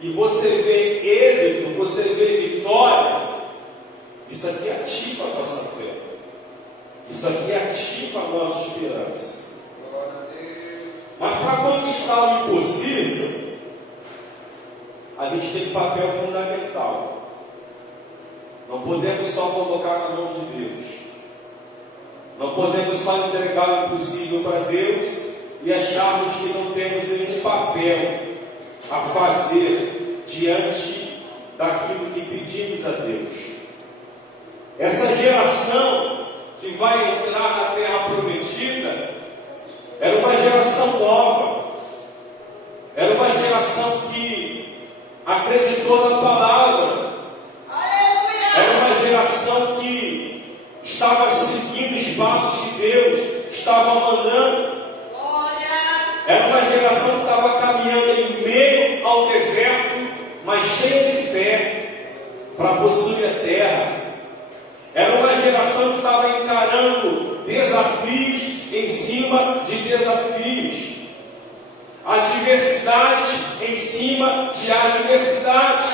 e você vê êxito, você vê vitória, isso aqui ativa a nossa fé, isso aqui ativa a nossa esperança. Mas para conquistar o impossível, a gente tem um papel fundamental. Não podemos só colocar na mão de Deus. Não podemos só entregar o impossível para Deus e acharmos que não temos nenhum papel a fazer diante daquilo que pedimos a Deus. Essa geração que vai entrar na terra prometida era uma geração nova, era uma geração que acreditou na palavra, era uma geração que estava seguindo os passos que Deus estava mandando, era uma geração que estava caminhando em meio ao deserto, mas cheia de fé para possuir a terra. Era uma geração que estava encarando desafios em cima de desafios, adversidades em cima de adversidades,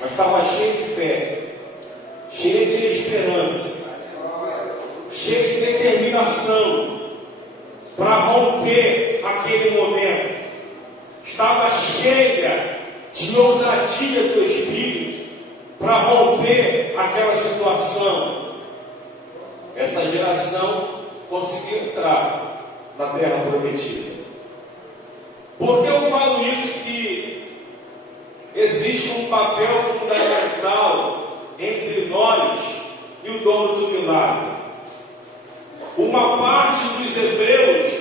mas estava cheio de fé, cheio de esperança, cheio de determinação para romper aquele momento. Estava cheia de ousadia do Espírito para romper aquela situação. Essa geração conseguiu entrar na terra prometida. Por que eu falo isso? Que existe um papel fundamental entre nós e o dono do milagre. Uma parte dos hebreus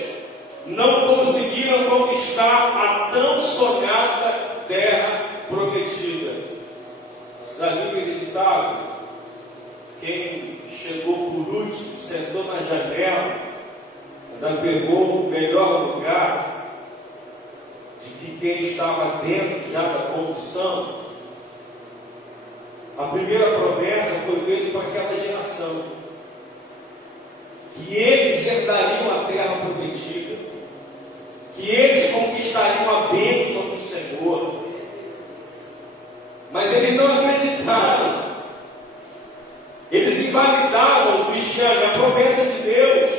não conseguiram conquistar a tão sonhada terra prometida. Está acreditado? Quem chegou por último, sentou na janela, ainda pegou o melhor lugar de que quem estava dentro já da condução. A primeira promessa foi feita para aquela geração, que eles herdariam a terra prometida, que eles conquistariam a bênção do Senhor. Mas eles não acreditaram. Eles invalidavam, Cristiano, a promessa de Deus.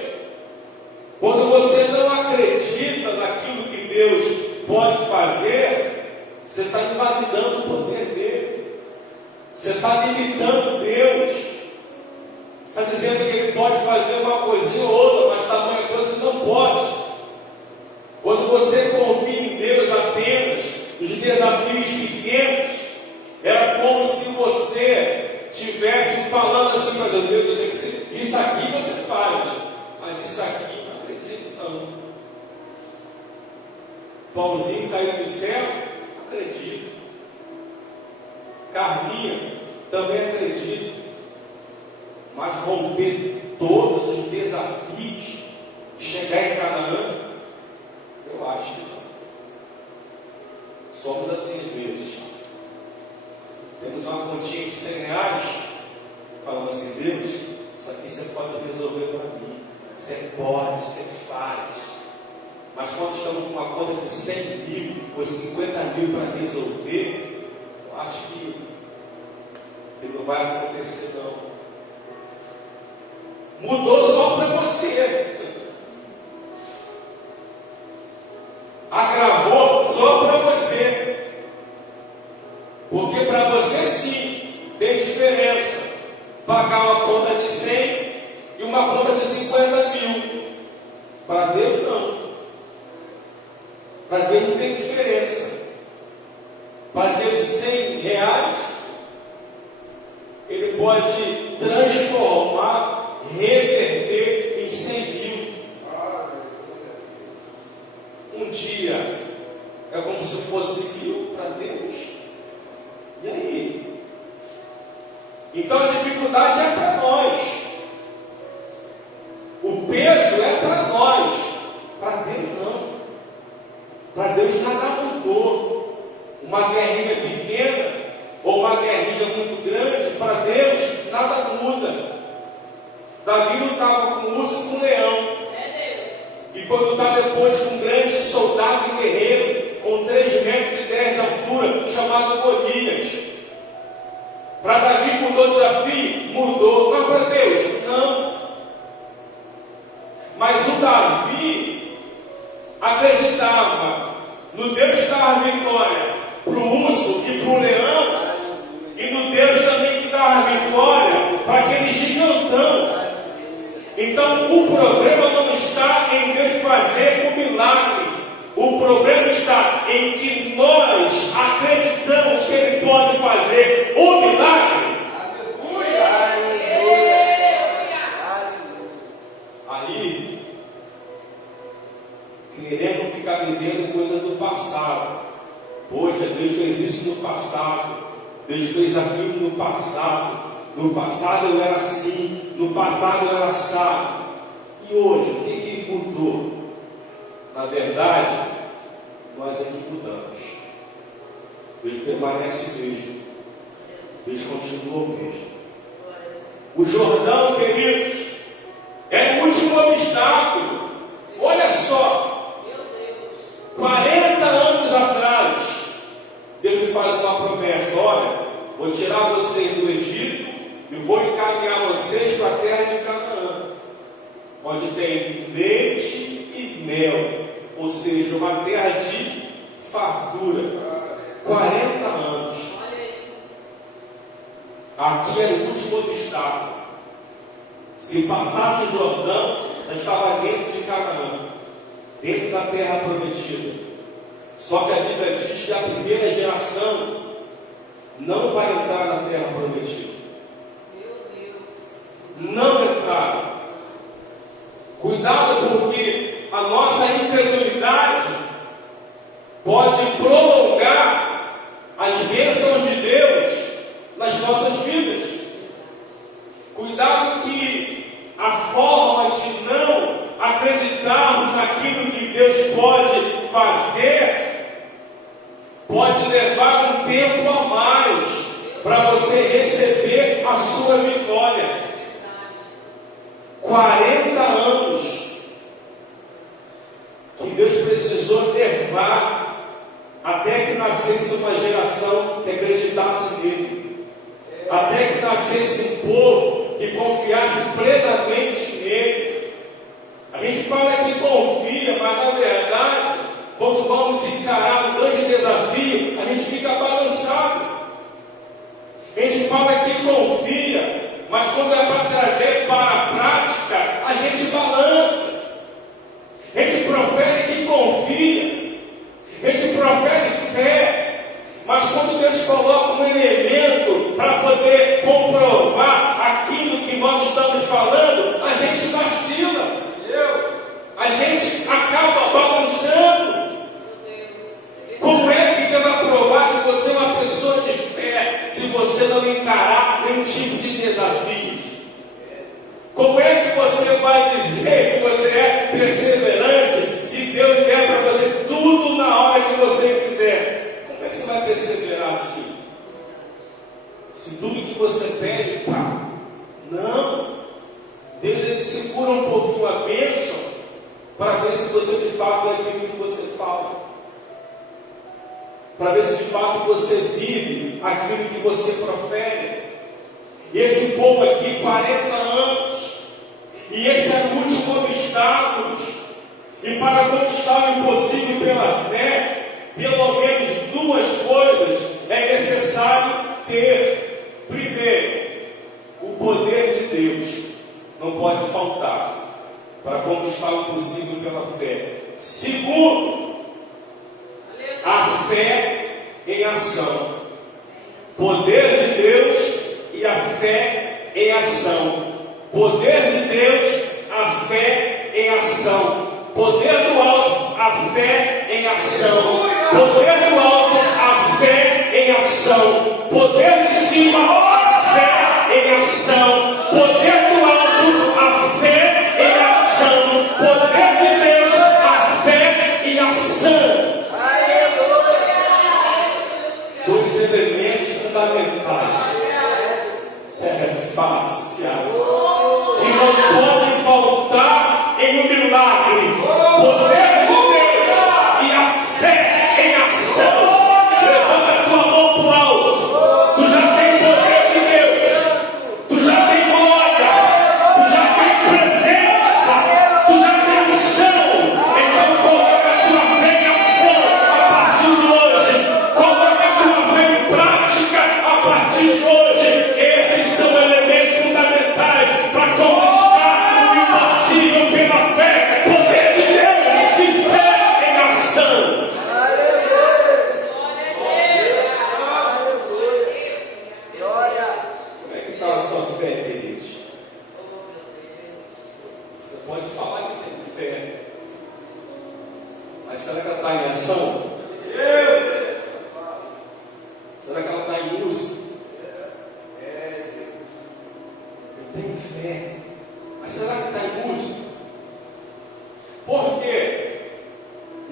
Quando você não acredita naquilo que Deus pode fazer, você está invalidando o poder dele. Você está limitando Deus. Você está dizendo que ele pode fazer uma coisinha ou outra, mas tamanha coisa ele não pode. Quando você Pãozinho caiu do céu? Acredito. Carninha? Também acredito. Mas romper todos os desafios e chegar em Canaã? Eu acho que não. Somos assim às vezes. Temos uma continha de 100 reais, falando assim: Deus, isso aqui você pode resolver para mim. Você pode, você faz. Mas quando estamos com uma conta de 100 mil ou 50 mil para resolver, eu acho que não vai acontecer não. Mudou só para você. Agravou só para você. Porque para você sim, tem diferença pagar uma conta de 100 e uma conta de 50 mil. Para Deus não. Para Deus não tem diferença. Para Deus 100 reais, Ele pode transformar, reverter em 100 mil. Um dia é como se fosse 1000 para Deus. E aí? Então a dificuldade é para nós. O peso é para nós. Para Deus não. Para Deus nada mudou. Uma guerrinha pequena ou uma guerrinha muito grande, para Deus nada muda. Davi lutava com urso e com leão. E foi lutar depois com um grande soldado guerreiro, com 3,10 metros de altura, chamado Golias. Para Davi mudou o desafio? Mudou. Mas para Deus? Não. Mas o Davi acreditava no Deus que dava vitória para o urso e para o leão, e no Deus também que dava vitória para aquele gigantão. Então o problema não está em Deus fazer um milagre. O problema está em que nós acreditamos que Ele pode fazer o milagre. Aí, querendo ficar vivendo coisa do passado. Poxa, Deus fez isso no passado. Deus fez aquilo no passado. No passado eu era assim. No passado eu era assado. E hoje, o que mudou? Na verdade, nós é que mudamos. Deus permanece o mesmo. Deus continua o mesmo. O Jordão, queridos, é o último obstáculo. Olha só, 40 anos atrás, Deus me faz uma promessa: olha, vou tirar vocês do Egito e vou encaminhar vocês para a terra de Canaã, onde tem leite e mel, ou seja, uma terra de fartura. 40 anos. Aqui era o último obstáculo. Se passasse o Jordão, já estava dentro de Canaã, dentro da terra prometida. Só que a Bíblia diz que a primeira geração não vai entrar na terra prometida. Não entraram. Cuidado, porque a nossa incredulidade pode prolongar as bênçãos de Deus nas nossas vidas. Cuidado que a forma de não acreditarmos naquilo que Deus pode fazer pode levar um tempo a mais para você receber a sua vitória. 40 anos que Deus precisou levar até que nascesse uma geração que acreditasse nele, até que nascesse um povo que confiasse plenamente nele. A gente fala que confia, mas na verdade, quando vamos encarar um grande desafio, a gente fica balançado. A gente fala que confia, mas quando é para trazer para a prática, a gente balança. A gente profere que confia, a gente profere fé, mas quando Deus coloca um elemento para poder comprovar aquilo que nós estamos falando, a gente vacila, a gente acaba balançando. você de fato é aquilo que você fala. Para ver se de fato você vive aquilo que você profere. E esse povo aqui, 40 anos, e esse era o último obstáculo. E para conquistar o impossível pela fé, pelo menos duas coisas é necessário ter. Primeiro, o poder de Deus não pode faltar para conquistar o impossível pela fé. Segundo, a fé em ação. Poder de Deus e a fé em ação. Poder de Deus, a fé em ação. Poder do alto, a fé em ação. Poder do alto, a fé em ação. Poder de cima, a fé em ação. Poder do alto, a fé em ação. Poder de Deus, a fé em ação. Dois elementos fundamentais. Terefácia. Que não pode faltar em um milagre. Poder de Deus e a fé em ação. Levanta a tua mão para o alto. Tu já tem poder de Deus. Tu já tem glória. Tu já tem presença. Tu já tem unção. Então coloca a tua fé em ação a partir de hoje. Coloca a tua fé em prática a partir de hoje. Esses são elementos fundamentais para conquistar o impossível pela fé. Poder de Deus e fé em ação. Como é que está a sua fé, queridos? Você pode falar que tem fé, mas será que ela está em ação? Será que ela está em uso? Eu tenho fé, mas será que está em uso? Porque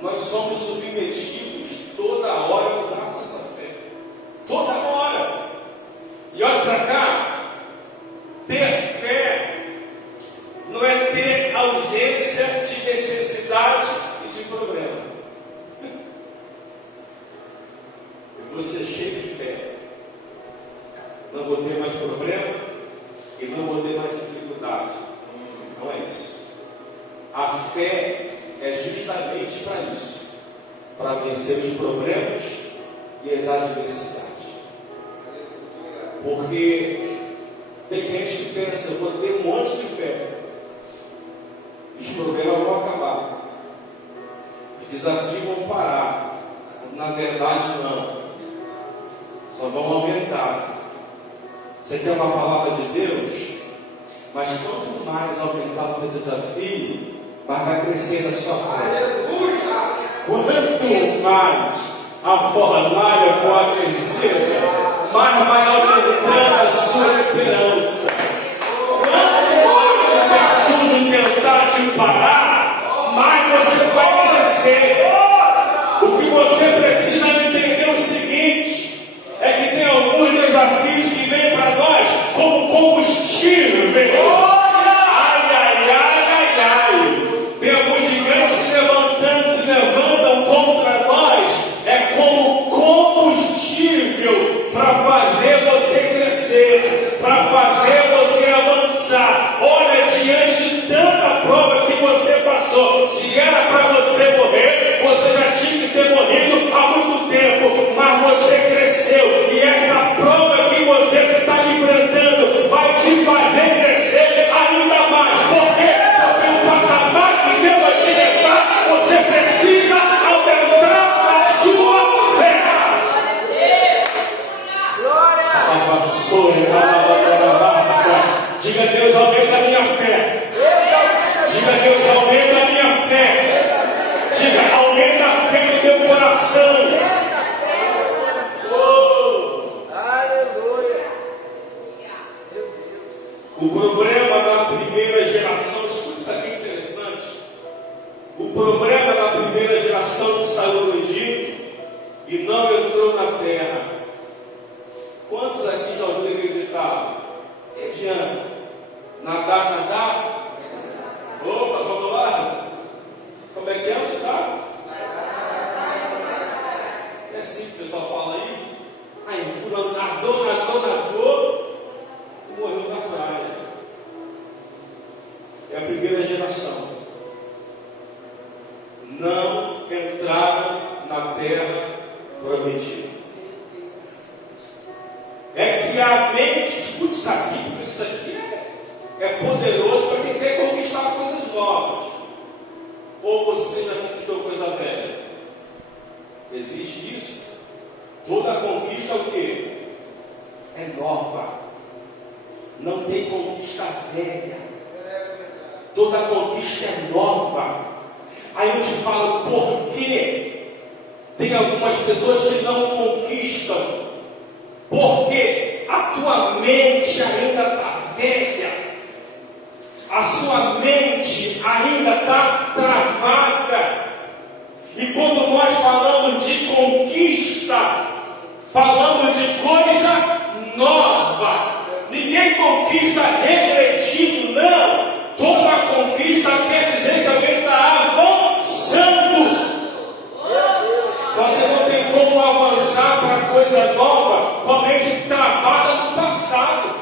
nós somos submetidos toda hora a usar a nossa fé. Toda hora. E olha para cá, ter fé não é ter ausência de necessidade e de problema. Eu vou ser cheio de fé. Não vou ter mais problema e não vou ter mais dificuldade. Não é isso. A fé é justamente para isso. Para vencer os problemas e as adversidades. Porque tem gente que pensa, eu vou ter um monte de fé. Os problemas vão acabar. Os desafios vão parar. Na verdade, não. Só vão aumentar. Você tem uma palavra de Deus, mas quanto mais aumentar o teu desafio, mais vai crescer a sua fé. Quanto mais a fornalha for aquecida, mais vai aumentando a sua esperança. Quanto mais o sujo tentar te parar, mais você vai crescer. O que você precisa entender é o seguinte: é que tem alguns desafios que vêm para nós como combustível, ai, ai, ai, ai, ai. Tem alguns gigantes se levantam contra nós, é como combustível para fazer você crescer, para fazer você avançar. Olha, diante de tanta prova que você passou, se era para você É assim que o pessoal fala aí. Aí, fulano nadou e morreu na praia. É a primeira geração. Não entraram na terra prometida. É que a mente, escute isso aqui, porque isso aqui é poderoso para quem quer conquistar coisas novas. Ou você já conquistou coisa velha? Existe isso? Toda conquista é o quê? É nova. Não tem conquista velha. Toda conquista é nova. Aí eu te falo, por quê? Tem algumas pessoas que não conquistam. Porque a tua mente ainda está velha. A sua mente ainda está travada. E quando nós falamos de conquista, falamos de coisa nova. Ninguém conquista regredindo, não. Toda conquista quer dizer que alguém está avançando. Só que não tem como avançar para coisa nova com a mente travada no passado.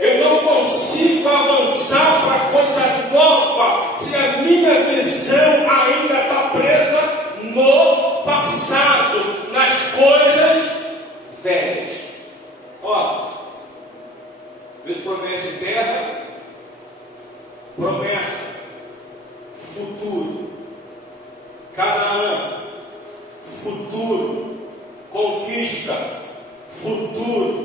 Eu não consigo avançar para coisa nova se a minha visão ainda está presa no passado, nas coisas velhas. Ó, Deus promete terra, promessa, futuro, Canaã, futuro, conquista, futuro.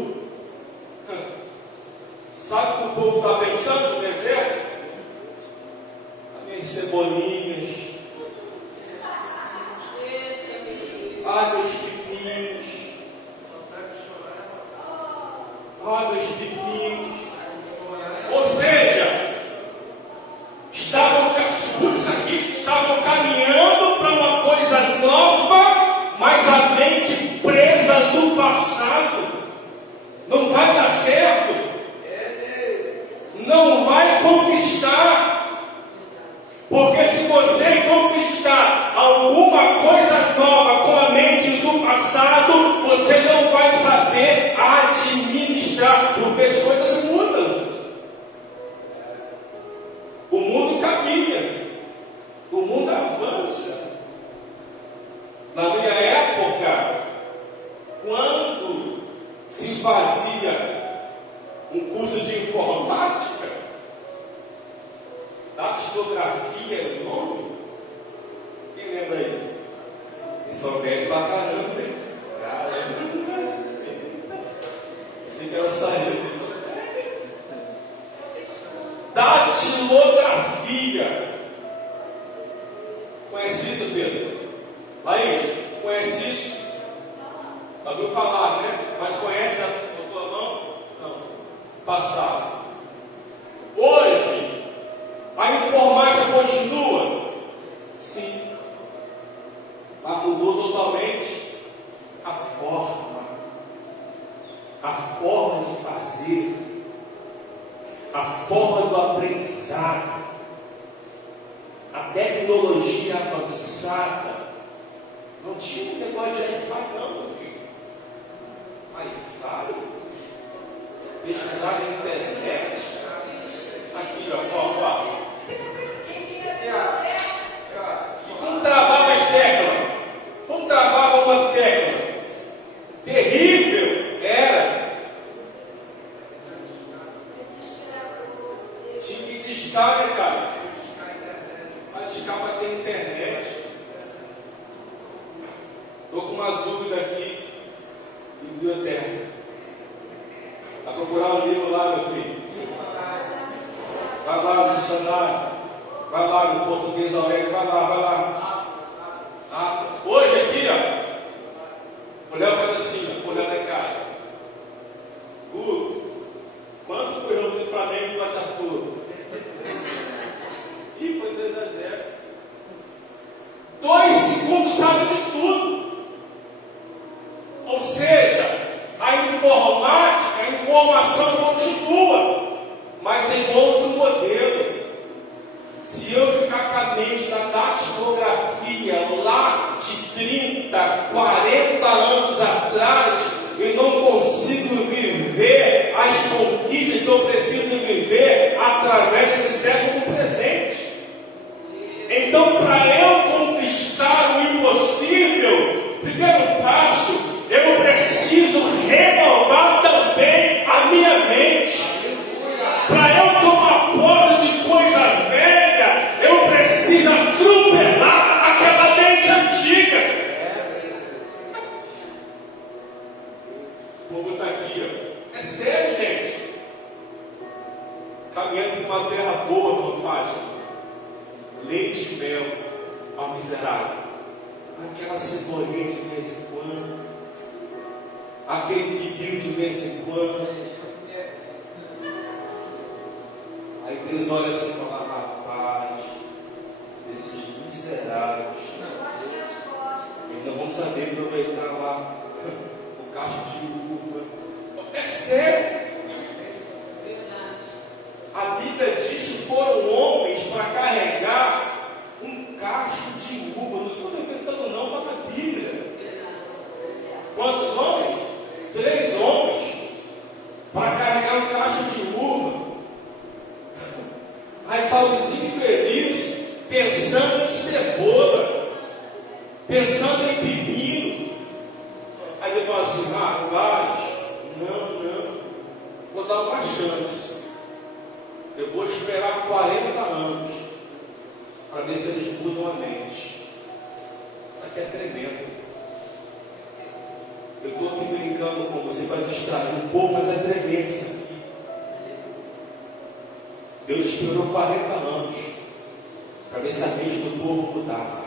Sabe o que o povo está pensando no deserto? As minhas cebolinhas, meus pepinos, meus pepinos. Ou seja, estavam caminhando para uma coisa nova, mas a mente presa no passado. Não vai dar certo. Não vai conquistar. Porque se você conquistar alguma coisa nova com a mente do passado, você não vai saber administrar, porque as coisas mudam. O mundo caminha, o mundo avança. Na minha época, quando se fazia um curso de informática, datilografia é o nome. Quem lembra aí? Eles são velhos pra caramba, hein? Caramba! Se quer sair, vocês são velhos. Datilografia. Conhece isso, Pedro? Laís, conhece isso? Já ouviu falar, né? Mas conhece a tua mão? Não. Passado. Hoje, a informática continua? Sim. Mas mudou totalmente a forma de fazer, a forma do aprendizado, a tecnologia avançada. Não tinha um negócio de Wi-Fi, não, meu filho. Wi-Fi? Pesquisar na internet? Aqui, ó. Como travava as teclas? Como travava uma tecla? Terrível era. Tinha que discar, né, cara? Vai discar para ter internet. Estou com uma dúvida aqui. Biblioteca. Vai procurar um livro lá, meu filho. Vai lá no dicionário. Vai lá no português Aurélio. Vai lá. Hoje aqui, ó. O Léo faz assim, ó. O Léo lá em casa. Quanto foi o jogo do Flamengo e do Botafogo? Ih, foi 2-0. 2 segundos sabe de tudo. Ou seja, a informática, a informação continua, mas em outro modelo. Se eu ficar com a mente da datilografia, Primeiro passo, eu preciso renovar também a minha mente. Para eu tomar posse de coisa velha, eu preciso atropelar aquela mente antiga. O povo está aqui, ó. É sério, gente. Caminhando por uma terra boa, não faz leite e mel ao miserável. Aquela cebolinha de vez em quando, aquele pepino de vez em quando. Aí Deus olha assim e fala: rapaz, esses miseráveis, eles não vão saber aproveitar lá o cacho de uva. É sério. A Bíblia diz que foram homens para carregar um cacho de uva. Não estou inventando não, está na Bíblia. Quantos homens? 3 homens para carregar um cacho de uva. Aí está os infelizes pensando em cebola, pensando em pepino. Aí ele fala assim: rapaz, não, vou dar uma chance. Eu vou esperar 40 anos para ver se eles mudam a mente. Isso aqui é tremendo. Eu estou aqui brincando com você para distrair um pouco, mas é tremendo isso aqui. Deus esperou 40 anos para ver se a mente do povo mudava.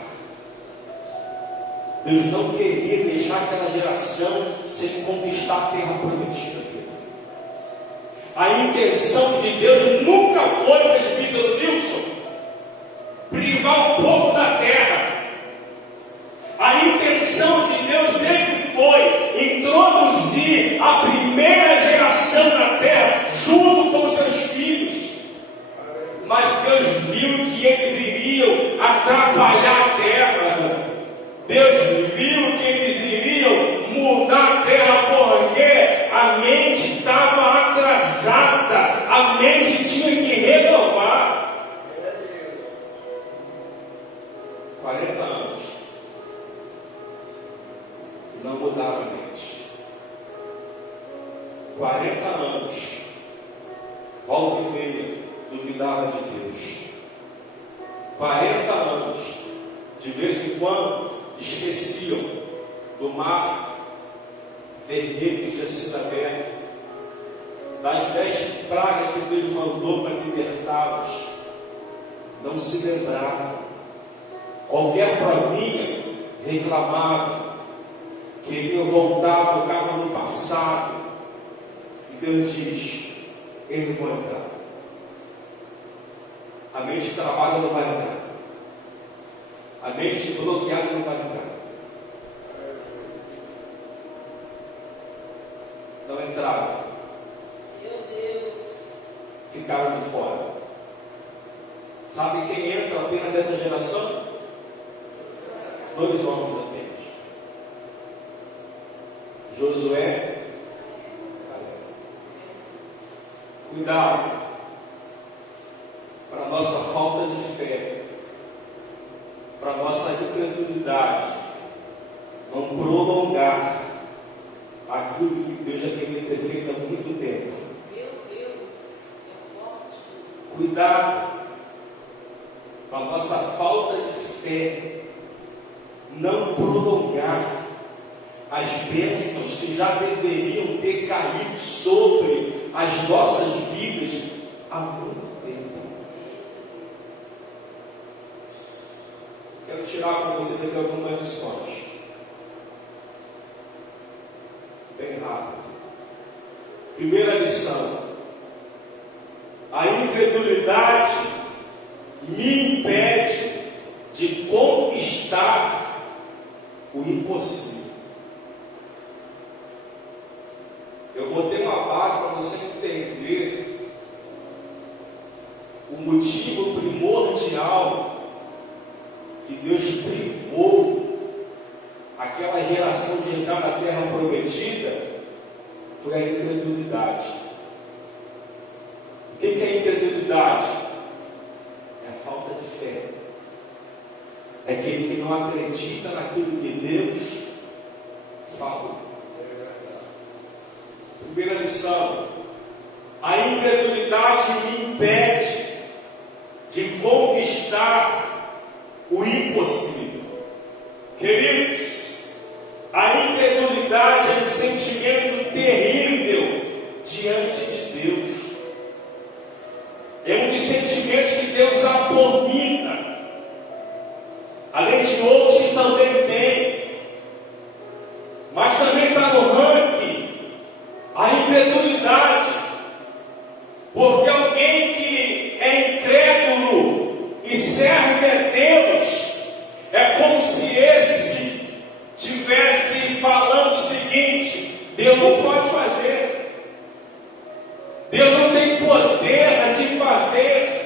Deus não queria deixar aquela geração sem conquistar a terra prometida. A intenção de Deus nunca foi, presbítero Nilson, privar o povo da terra. A intenção de Deus sempre foi introduzir a primeira geração na terra junto com seus filhos. Mas Deus viu que eles iriam atrapalhar a terra. Deus viu que eles iriam mudar a terra, porque a mente estava atrasada, a mente tinha que renovar. 40 anos não mudaram a mente. 40 anos, volta e meia, duvidava de Deus. 40 anos, de vez em quando, esqueciam do mar vermelho que tinha sido aberto, das 10 pragas que Deus mandou para libertá-los. Não se lembravam. Qualquer provinha reclamava, queriam voltar, tocavam no passado. E Deus diz: eles vão entrar. A mente travada não vai entrar. A mente bloqueada não vai entrar. Não entraram. Meu Deus. Ficaram de fora. Sabe quem entra apenas dessa geração? 2 homens apenas: Josué. Cuidado para a nossa falta de fé, para a nossa incredulidade não prolongar aquilo que Deus já queria ter feito há muito tempo. Meu Deus, é forte. Cuidado para a nossa falta de fé não prolongar as bênçãos que já deveriam ter caído sobre as nossas vidas há muito tempo. Quero tirar com você daqui algumas lições. Bem rápido. Primeira lição: a incredulidade me impede de conquistar o impossível. Eu botei uma base para você entender o motivo primordial que Deus privou aquela geração de entrar na terra prometida. Foi a incredulidade. O que é a incredulidade? É a falta de fé. É aquele que não acredita naquilo que Deus Fala. Primeira lição: a incredulidade me impede de conquistar o impossível. Queridos, a incredulidade é um sentimento terrível diante de Deus. É um dos sentimentos que Deus abomina, além de outros que também tem. Mas também está no ranking a incredulidade, porque alguém que é incrédulo e serve a Deus, é como se esse estivesse falando o seguinte: Deus não pode fazer, Deus não tem poder de fazer.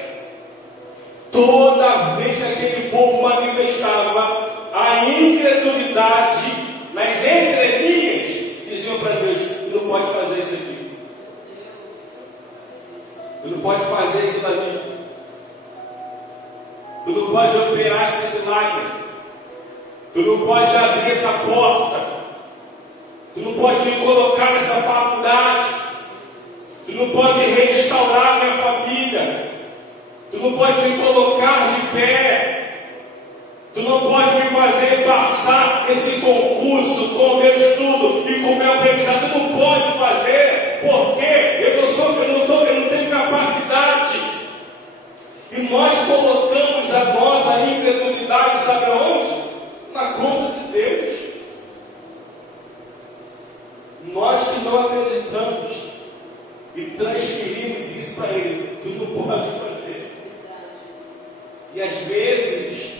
Toda vez que aquele povo manifestava a incredulidade nas entrelinhas, diziam para Deus: tu não pode fazer isso aqui, tu não pode fazer aquilo ali, tu não pode operar esse milagre, tu não pode abrir essa porta, tu não pode me colocar nessa faculdade, tu não pode restaurar minha família, tu não pode me colocar de pé, tu não pode me fazer passar esse concurso com o meu estudo e com o meu aprendizado. Tu não pode fazer, porque eu não tenho capacidade. E nós colocamos a nossa incredulidade, sabe aonde? Na conta de Deus. Nós que não acreditamos e transferimos isso para Ele. Tu não pode fazer. E às vezes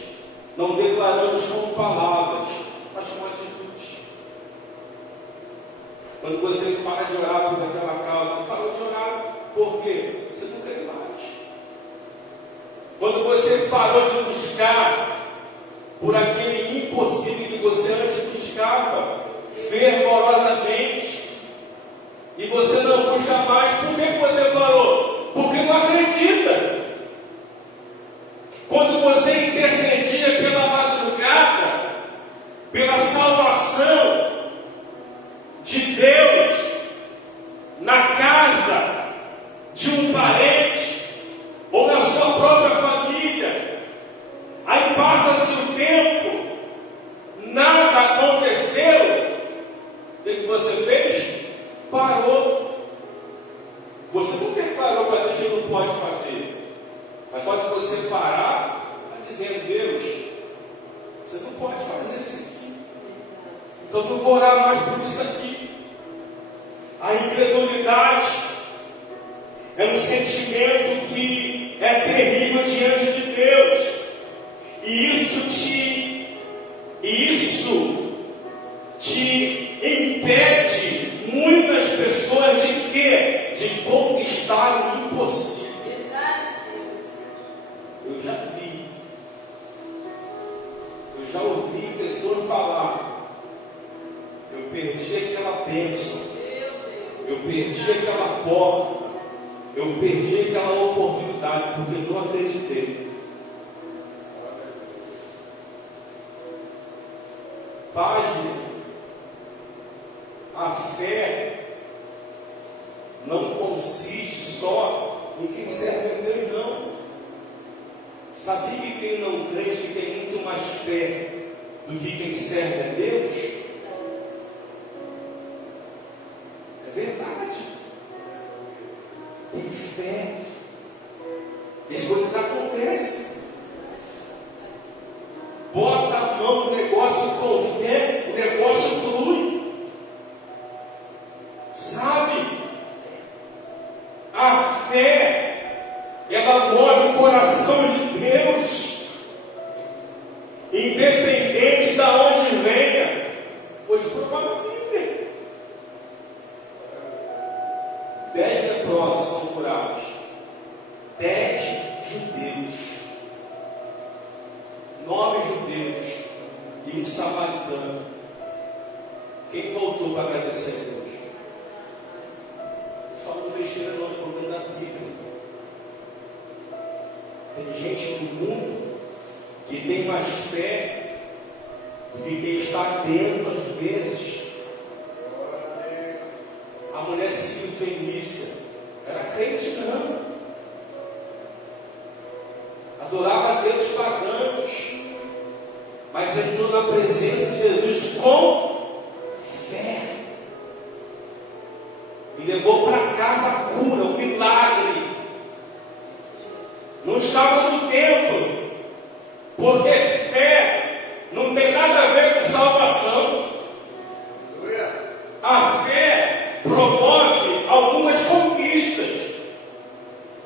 não declaramos com palavras, mas com atitudes. Quando você para de orar por aquela causa, você parou de orar, por quê? Você não crê mais. Quando você parou de buscar por aquele impossível que você antes buscava fervorosamente, e você não busca mais, por que você parou? Porque não acredita. Quando você intercedia pela madrugada, pela salvação de Deus na casa de um parente ou na sua própria família, aí passa-se o tempo, nada aconteceu, o que você fez? Parou. Você não declarou para Deus que não pode fazer, mas só que você parar, está dizendo: Deus, você não pode fazer isso aqui, então não vou orar mais por isso aqui. A incredulidade é um sentimento que é terrível diante de Deus, e isso te impede, muitas pessoas, de quê? De conquistar o impossível. Eu já ouvi pessoas falar: eu perdi aquela bênção, eu perdi aquela porta, eu perdi aquela oportunidade, porque não acreditei. Pasme, a fé não consiste só em quem serve a Deus, não. Sabia que quem não crê, que tem muito mais fé do que quem serve a Deus? É verdade. Tem fé. E as coisas acontecem. Bota a mão no negócio com fé, o negócio flui. Sabe? A fé, ela move o coração de Deus, independente de onde venha, pois provavelmente 10 leprosos são curados, 10 judeus, 9 judeus e um samaritano. Quem voltou para agradecer a Deus? Falando besteira não, falando da Bíblia. Tem gente no mundo que tem mais fé do que quem está atento às vezes crente não. Adorava deuses pagãos, mas entrou na presença de Jesus com fé. E levou para casa a cura, o milagre. Não estava no templo, porque fé não tem nada a ver com salvação. A fé promove algumas conquistas.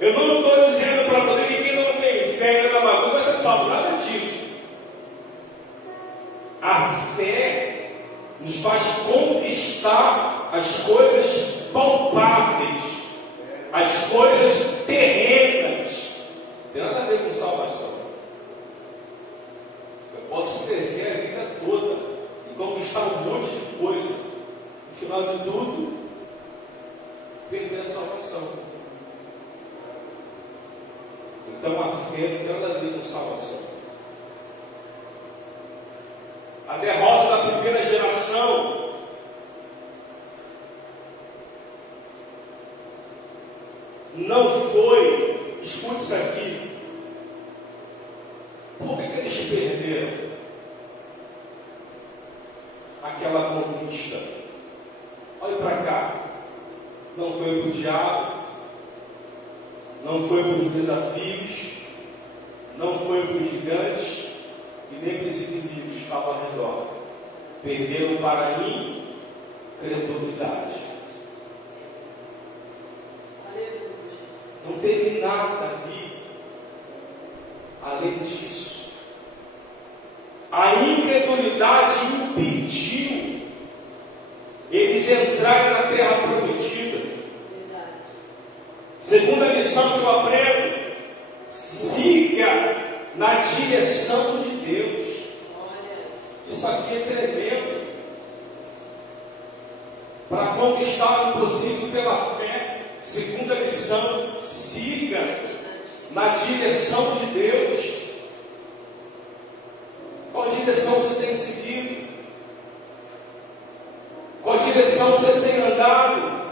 Eu não estou dizendo para você que quem não tem fé na bagulho vai ser salvo, nada disso. A fé nos faz conquistar as coisas palpáveis, as coisas terrenas. Não tem nada a ver com salvação. Eu posso ter fé a vida toda e conquistar um monte de coisa. No final de tudo, perder a salvação. Então a fé não tem nada a ver com salvação. A derrota da primeira geração não foi, escute isso aqui, por que eles perderam aquela conquista? Olhe para cá, não foi para o diabo, não foi para os desafios, não foi para os gigantes e nem para os inimigos que estavam ao redor. Perderam para incredulidade. Não teve nada ali além disso. A incredulidade impediu eles entrarem na terra prometida. Segunda lição que eu aprendo: siga na direção de Deus. Isso aqui é tremendo. Para conquistar o impossível pela fé, segunda lição: siga na direção de Deus. Qual direção você tem seguido? Qual direção você tem andado?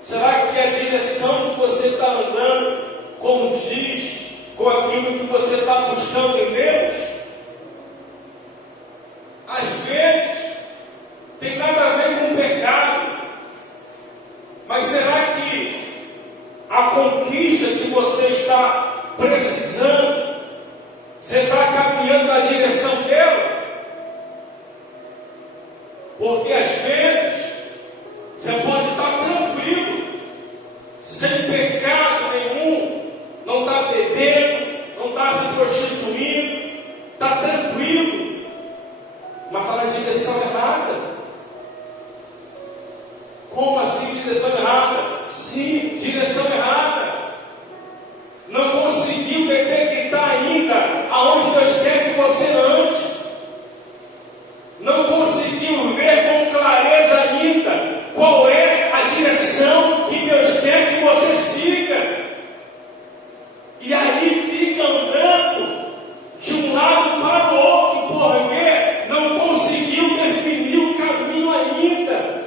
Será que a direção que você está andando condiz com aquilo que você está buscando em Deus? Às vezes, tem nada a ver com o pecado, mas será que a conquista que você está precisando, você está caminhando na direção dela? Porque às vezes você pode estar tranquilo, sem pecado nenhum, não está bebendo, não está se prostituindo, está tranquilo, mas está na direção errada. Como assim direção errada? Sim, direção errada. Não conseguiu detectar ainda aonde Deus quer que você ande. Não conseguiu ver com clareza ainda qual é a direção que Deus quer que você siga. E aí fica andando de um lado para o outro, porque não conseguiu definir o caminho ainda.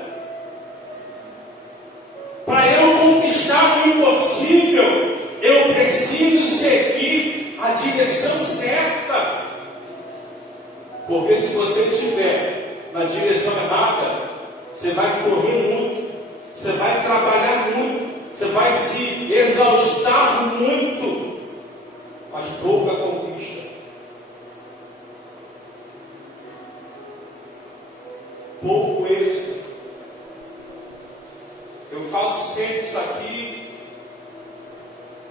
Para eu conquistar o impossível, eu preciso seguir a direção certa. Porque se você estiver na direção errada, você vai correr muito, você vai trabalhar muito, você vai se exaustar muito, mas pouca conquista. Pouco êxito. Eu falo sempre isso aqui,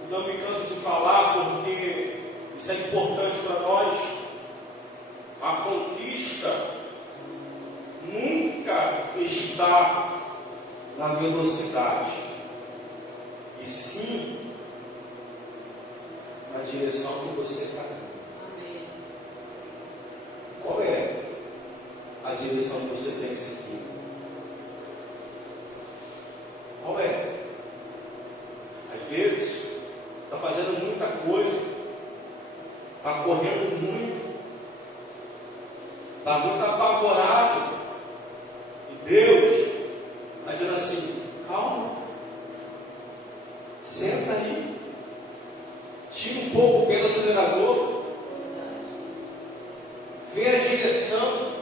e não me canso de falar, porque isso é importante para nós. A conquista nunca está na velocidade, e sim na direção que você está. Qual é a direção que você tem que seguir? Qual é? Às vezes está fazendo muita coisa, está correndo muito, está muito apavorado, e Deus está dizendo assim: calma, vê a direção,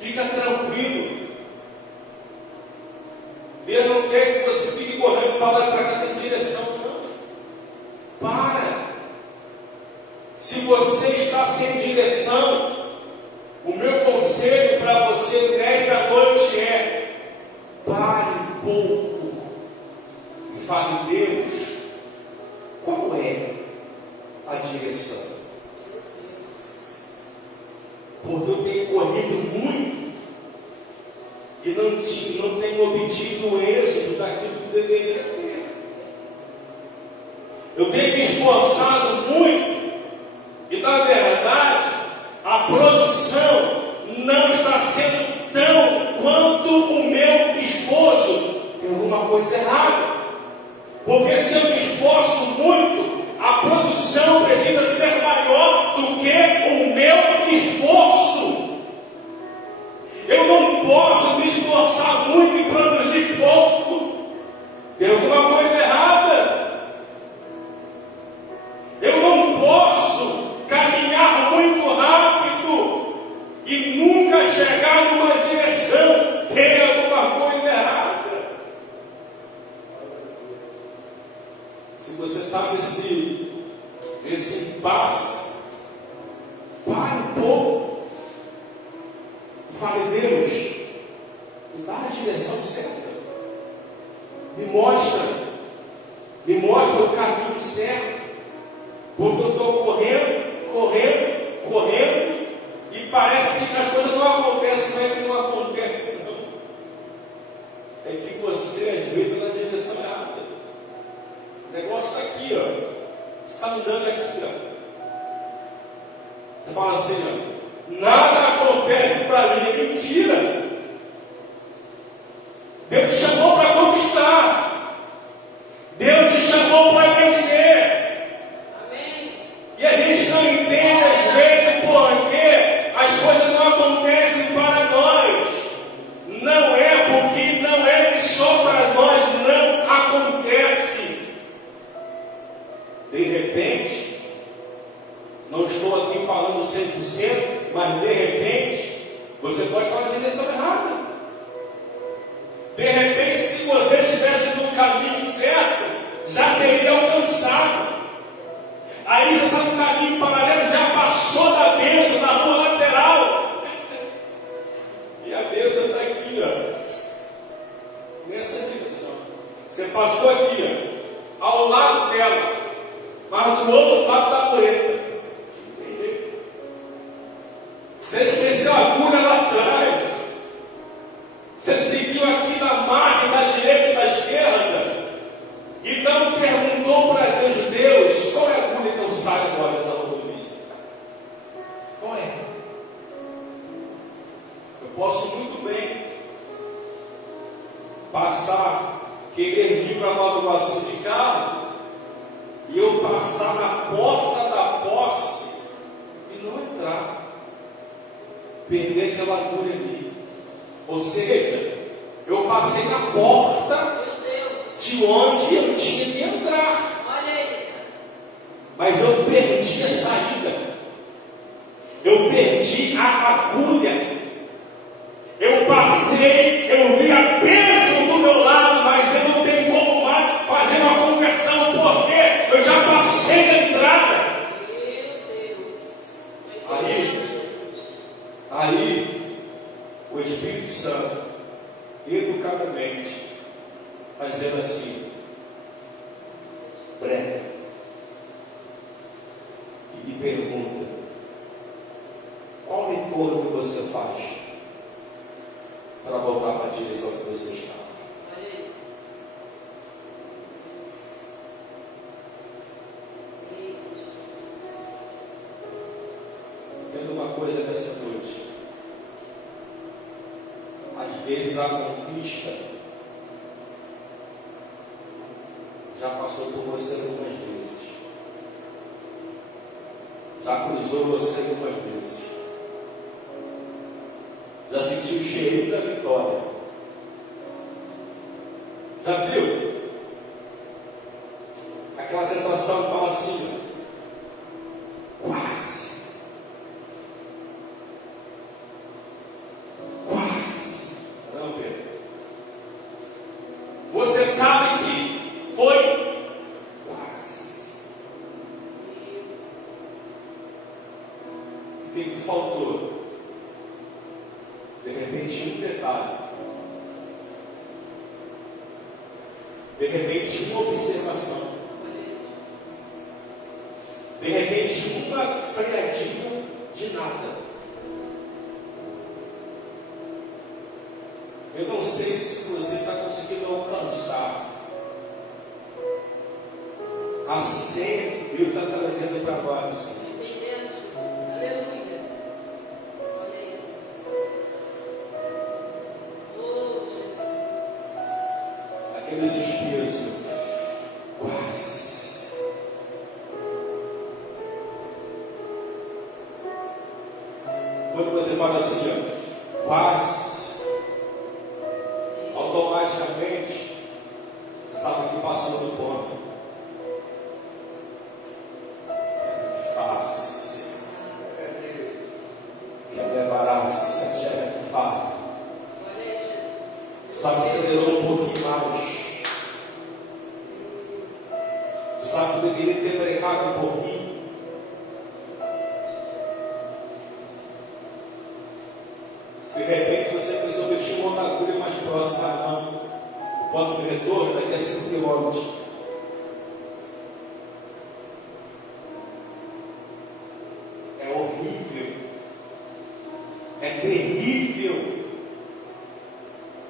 fica tranquilo. Deus não quer que você fique correndo para lá e para cá sem direção, não. Para. Se você está sem direção, o meu conselho para você nesta noite é: pare um pouco e fale: Deus, qual é a direção? Porque eu tenho corrido muito e não tenho obtido o êxito daquilo que deveria ter. Eu tenho me esforçado muito e, na verdade, a produção não está sendo tão quanto o meu esforço. Tem alguma coisa errada. Porque se eu me esforço muito, a produção precisa ser maior do que o meu esforço. Eu não posso me esforçar muito e produzir pouco. Tem alguma coisa errada. Eu não posso caminhar muito rápido e nunca chegar numa direção. Tem alguma coisa errada. Se você está nesse impasse, pare um pouco e fale: Deus, me dá a direção certa, me mostra o caminho certo, porque eu estou correndo e parece que as coisas não acontecem. Não é que não acontece, não, é que você às vezes está na direção errada. O negócio está aqui, ó. Você está andando aqui, ó. Você fala assim, ó: nada acontece para mim. É mentira. Deus te chamou para conquistar. Deus te chamou para vencer. Amém. E a gente não entende às vezes porque as coisas não acontecem para nós. Não é porque não é que só para nós não acontece. De repente, não estou aqui falando 100%, mas de repente, você pode estar na direção errada. De repente, se você estivesse no caminho certo, já teria alcançado. Aí você está no caminho paralelo, já passou da bênção na rua lateral. E a bênção está aqui, ó, nessa direção. Você passou aqui, ó, ao lado dela, mas do outro lado da mureta. Não tem jeito. Você esqueceu a agulha lá atrás. Você seguiu aqui na margem da direita e da esquerda e não perguntou para Deus: Deus, qual é a agulha que eu saio agora dessa rodovia? Qual é? Eu posso muito bem querer vir para Nova Iguaçu de carro e eu passar na porta da posse e não entrar, perder aquela agulha ali. Ou seja, eu passei na porta de onde eu tinha que entrar, mas eu perdi a saída, eu perdi a agulha. Eu passei, eu vi a bênção do meu lado, mas eu não tenho como mais fazer uma conversão, porque eu já passei da entrada. Aí, o Espírito Santo, educadamente, vai dizendo assim: prega e me pergunta, qual retorno que você faz para voltar para a direção que você está? Tendo uma coisa nessa noite, às vezes a conquista já passou por você algumas vezes, já cruzou você algumas vezes, já sentiu o cheirinho da vitória, já viu? Aquela sensação que fala assim: quase, que faltou? De repente, um detalhe. De repente, uma observação. De repente, uma freadinha de nada. Eu não sei se você está conseguindo alcançar a senha que Deus está trazendo para nós. Aleluia. Olha aí. Oh, Jesus. Aqueles suspiros, quase. Quando você fala assim, ó, quase, automaticamente, sabe que passou do ponto. Sabe, acelerou um pouquinho mais. Tu sabe que deveria ter brecado um pouquinho. De repente você pensou que tinha uma agulha mais próxima. Não. O próximo retorno daqui a 5 quilômetros. É horrível. É terrível.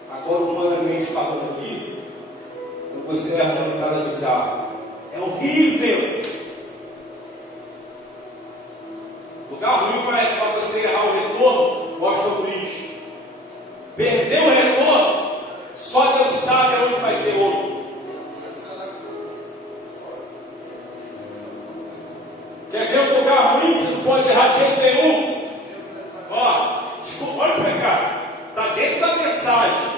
Agora, humanamente falando aqui, você é arrancada de carro. É horrível. Lugar ruim para você errar o retorno, mostra o lixo. Perdeu o retorno, só Deus sabe onde vai ter outro. Quer ver um lugar ruim? Você não pode errar de jeito nenhum. Ó, desculpa, olha para cá. Está dentro da mensagem.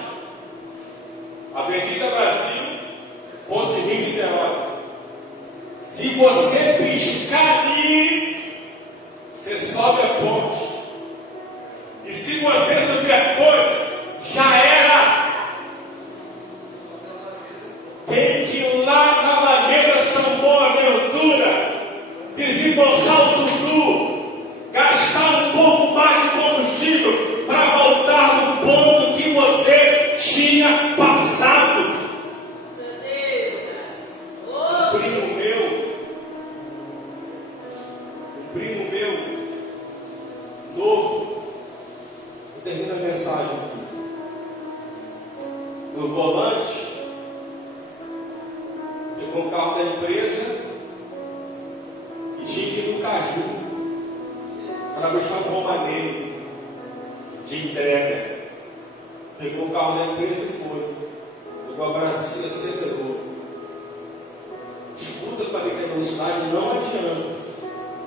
Avenida Brasil, Ponte Rio Niterói. Se você piscar ali, você sobe a ponte. E se você subir a ponte, já era. Tem que ir lá na Alameda São Boaventura, desembolsar o tutu, gastar um pouco mais de combustível para voltar no ponto que você tinha passado. Um primo meu, novo, termina a mensagem aqui. No volante, pegou o carro da empresa e tinha que ir no Caju para buscar um romaneiro de entrega. Pegou o carro da empresa e foi. Pegou a Brasília, acelerou. Escuta, eu falei que a velocidade não adianta.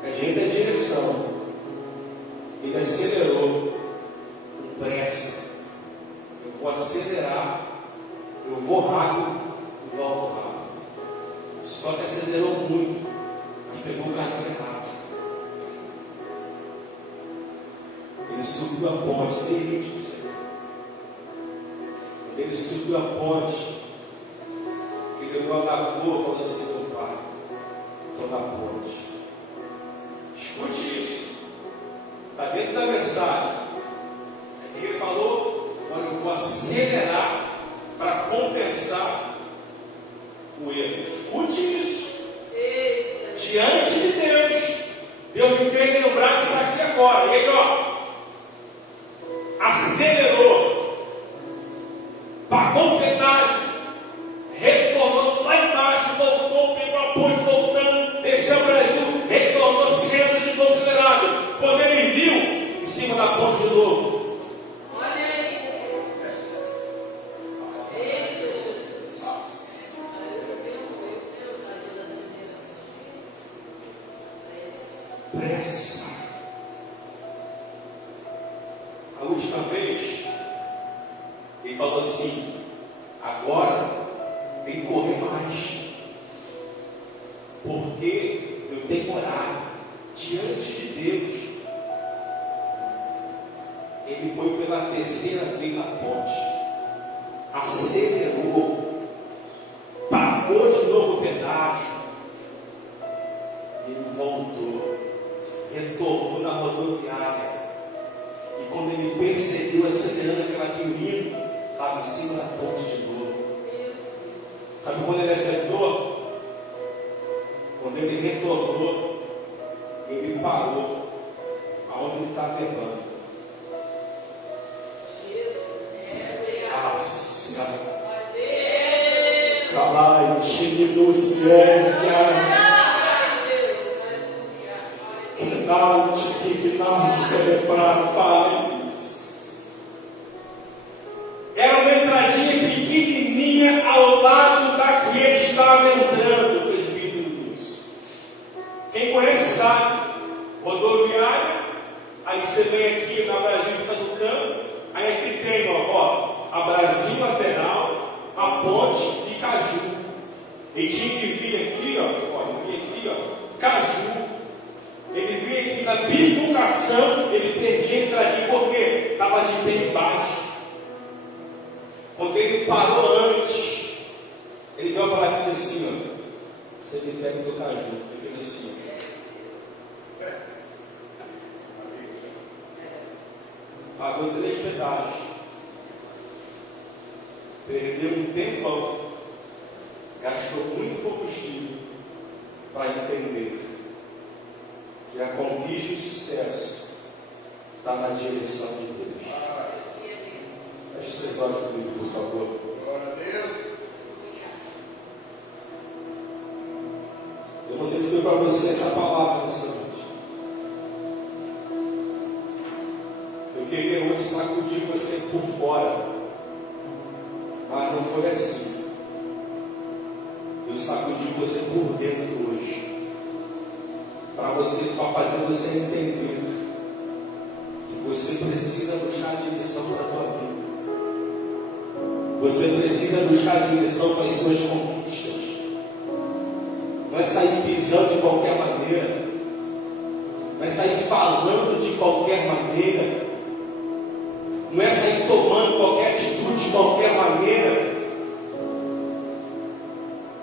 A gente é direção. Ele acelerou com pressa. Eu vou acelerar. Eu vou rápido e volto rápido. Só que acelerou muito. Mas pegou o carro errado. Ele subiu a ponte. Ele subiu a ponte. Ele olhou na rua e falou assim: meu pai, estou na ponte. Escute isso. Está dentro da mensagem. Ele falou: olha, eu vou acelerar para compensar o erro. Escute isso. Diante de Deus, Deus me fez lembrar disso aqui agora. E ele, ó, acelerou. Pagou o pedágio, retornou lá embaixo, voltou, pegou a ponte voltando, desceu o Brasil, retornou sendo de novo acelerado. Quando ele viu, em cima da ponte de novo. Olha aí. Pressa. A última vez, ele falou assim: agora tem que correr mais, porque eu tenho horário diante de Deus. Ele foi pela terceira vez na ponte, acelerou, pagou de novo o pedágio, ele voltou, retornou na na rodoviária. E quando ele percebeu acelerando aquela violino, estava em cima da ponte de novo. Sabe quando ele acertou? Quando ele retornou, ele parou aonde ele estava errando. Calai, era uma entradinha pequenininha ao lado da que ele estava entrando, presbíteros. Quem conhece sabe, rodoviária, aí você vem aqui na Brasil do Campo, aí aqui tem, a Brasil Lateral, a ponte de Caju. Ele tinha que vir aqui, Caju. Ele vinha aqui na bifurcação, ele perdia a entradinha, porque estava de pé embaixo. Quando ele parou antes, ele veio para aqui assim, você me pega do Caju. Ele fez assim, pagou 3 pedaços, perdeu um tempão, gastou muito combustível para entender que a conquista e o sucesso está na direção de Deus. Feche seus olhos comigo, por favor. Glória a Deus. Eu não sei se foi para você essa palavra nessa noite. Eu queria hoje sacudir você por fora, mas não foi assim. Eu sacudi você por dentro hoje, para fazer você entender que você precisa buscar a direção para a tua vida. Você precisa buscar a direção para as suas conquistas. Não é sair pisando de qualquer maneira, não é sair falando de qualquer maneira, não é sair tomando qualquer atitude de qualquer maneira,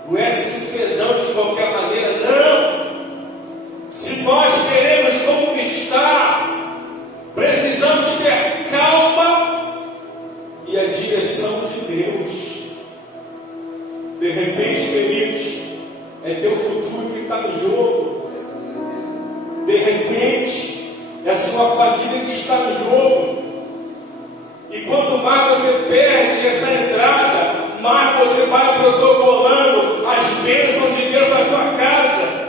não é se enfezando de qualquer maneira, não. Se nós queremos conquistar, precisamos ter calma e a direção de Deus. De repente, queridos, é teu futuro que está no jogo. De repente, é a sua família que está no jogo. E quanto mais você perde essa entrada, mais você vai protocolando as bênçãos de Deus na tua casa.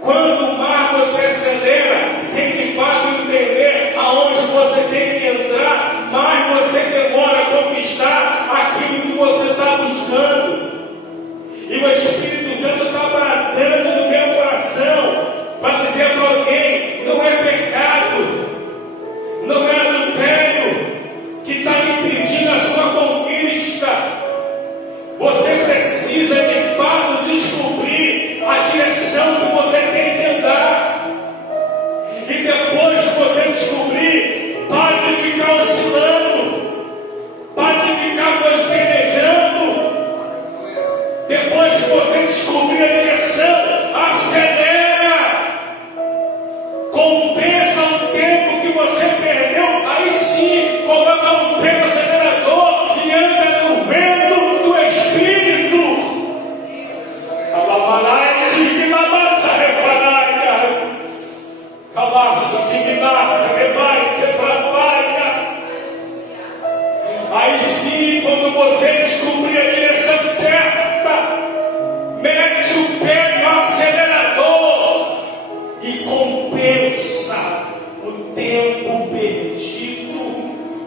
Quanto mais você acelera, sem de fato entender aonde você tem que entrar, mais você demora a conquistar aquilo que você está buscando. E o Espírito Santo está bradando no meu coração para dizer para alguém: não é pecado, não é adultério que está impedindo a sua conquista. Você precisa de fato descobrir a direção que você tem que andar. E depois que você descobrir, pare de ficar oscilando, pare de ficar bosquejando. Depois que você descobrir a direção, acelera, compensa o tempo que você perdeu. Aí sim, coloca um pé no acelerador e anda no vento do Espírito. Aí sim, quando você descobrir a direção certa, mete o pé no acelerador e compensa o tempo perdido,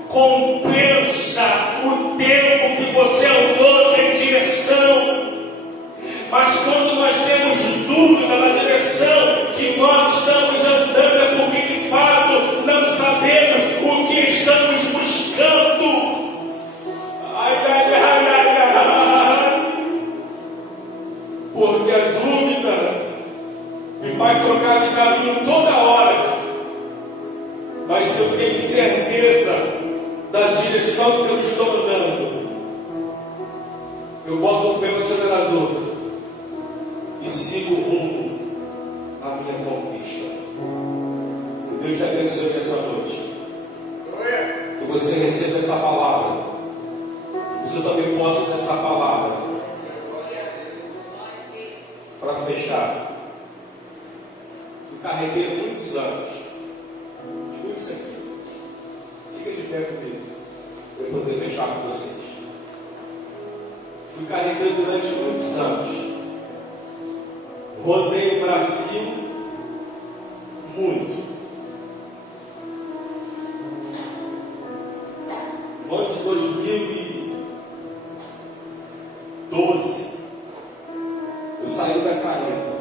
compensa o tempo que você andou sem direção. Mas quando nós temos dúvida na direção que nós estamos andando, é porque de fato não sabemos o que estamos buscando. Porque a dúvida me faz trocar de caminho toda hora. Mas se eu tenho certeza da direção que eu estou andando, eu boto o pé no acelerador e sigo rumo à minha conquista. Deus te abençoe nessa noite. Que você receba essa palavra. Que você também possa ter essa palavra. Para fechar. Fui carreguei muitos anos. Escute isso aqui. Fica de pé comigo. Para eu poder fechar com vocês. Fui carreguei durante muitos anos. Rodei o Brasil muito. No ano de 2012, eu saí da Caramba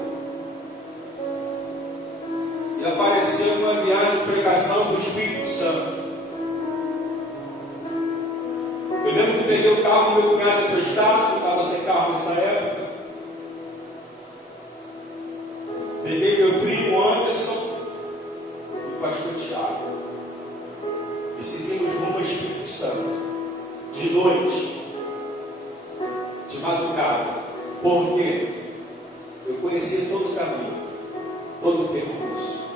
e apareceu uma viagem de pregação do Espírito Santo. Eu lembro que peguei o carro do meu cunhado emprestado, eu estava sem carro nessa época. Peguei meu primo Anderson e o pastor Tiago e seguimos rumo ao Espírito Santo, de noite, de madrugada. Por quê? Eu conhecia todo o caminho, todo o percurso.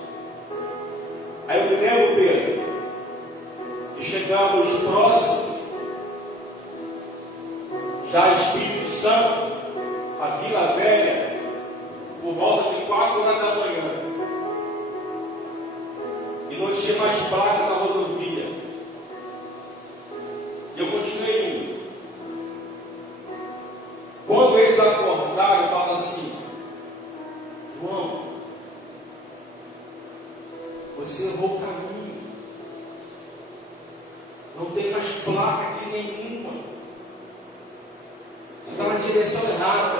Aí eu me lembro, Pedro, que chegamos próximos, já Espírito Santo, a Vila Velha, por volta de 4 horas da manhã. E não tinha mais placa na rodovia. E eu continuei indo. Quando eles acordaram, eu falo assim: João, você errou o caminho. Não tem mais placa aqui nenhuma. Você está na direção errada.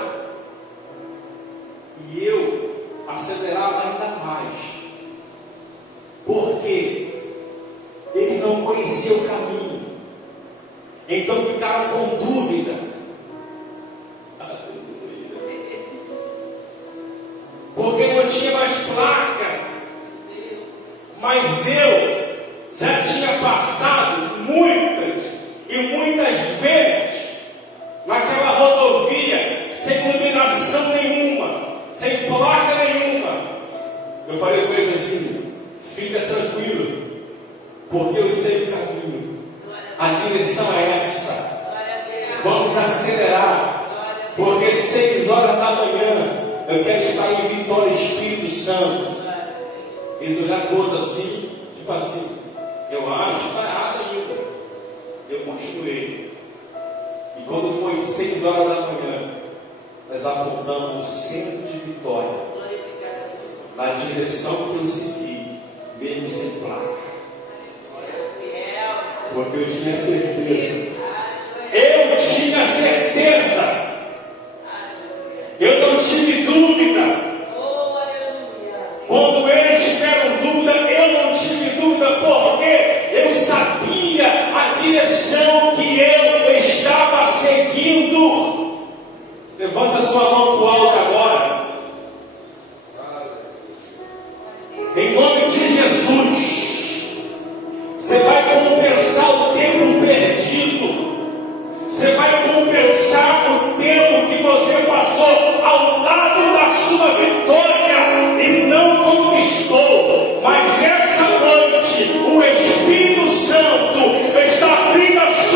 E eu acelerava ainda mais. Porque ele não conhecia o caminho. Então ficaram com dúvida. Porque não tinha mais placa. Mas eu já tinha passado muitas e muitas vezes naquela rodovia sem iluminação nenhuma, sem placa nenhuma. Eu falei com ele assim: fica tranquilo, porque eu sei o caminho, a direção é essa. Vamos acelerar, porque 6 horas da manhã eu quero estar em Vitória, Espírito Santo. Eles olharam todos assim, tipo assim: eu acho que está errado ainda. Eu continuei. E quando foi 6 horas da manhã, nós apontamos o centro de Vitória, na direção que eu segui, mesmo sem placa. Porque eu tinha certeza. Eu tinha certeza. Eu não tive dúvida. Quando eles tiveram dúvida, eu não tive dúvida, porque eu sabia a direção que eu estava seguindo. Levanta sua mão para o alto agora. Em nome de Jesus, você vai compensar o tempo perdido. Você vai compensar o tempo que você passou ao lado da sua vitória e não conquistou. Mas essa noite, o Espírito Santo está abrindo a sua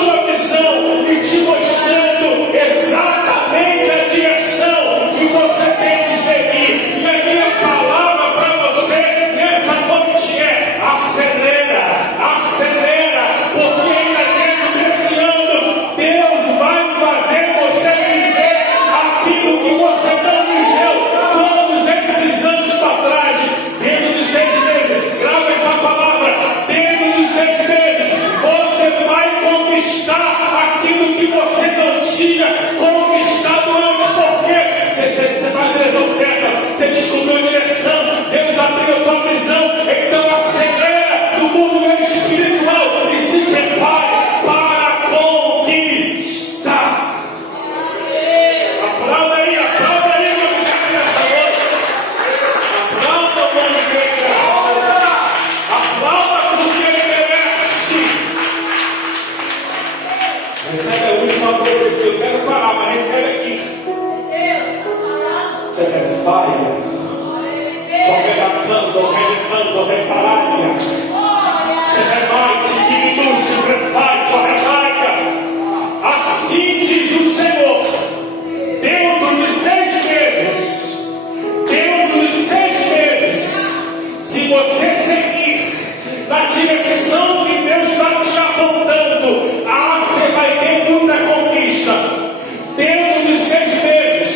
você seguir na direção que Deus está te apontando, você vai ter muita conquista. Dentro de 6 meses,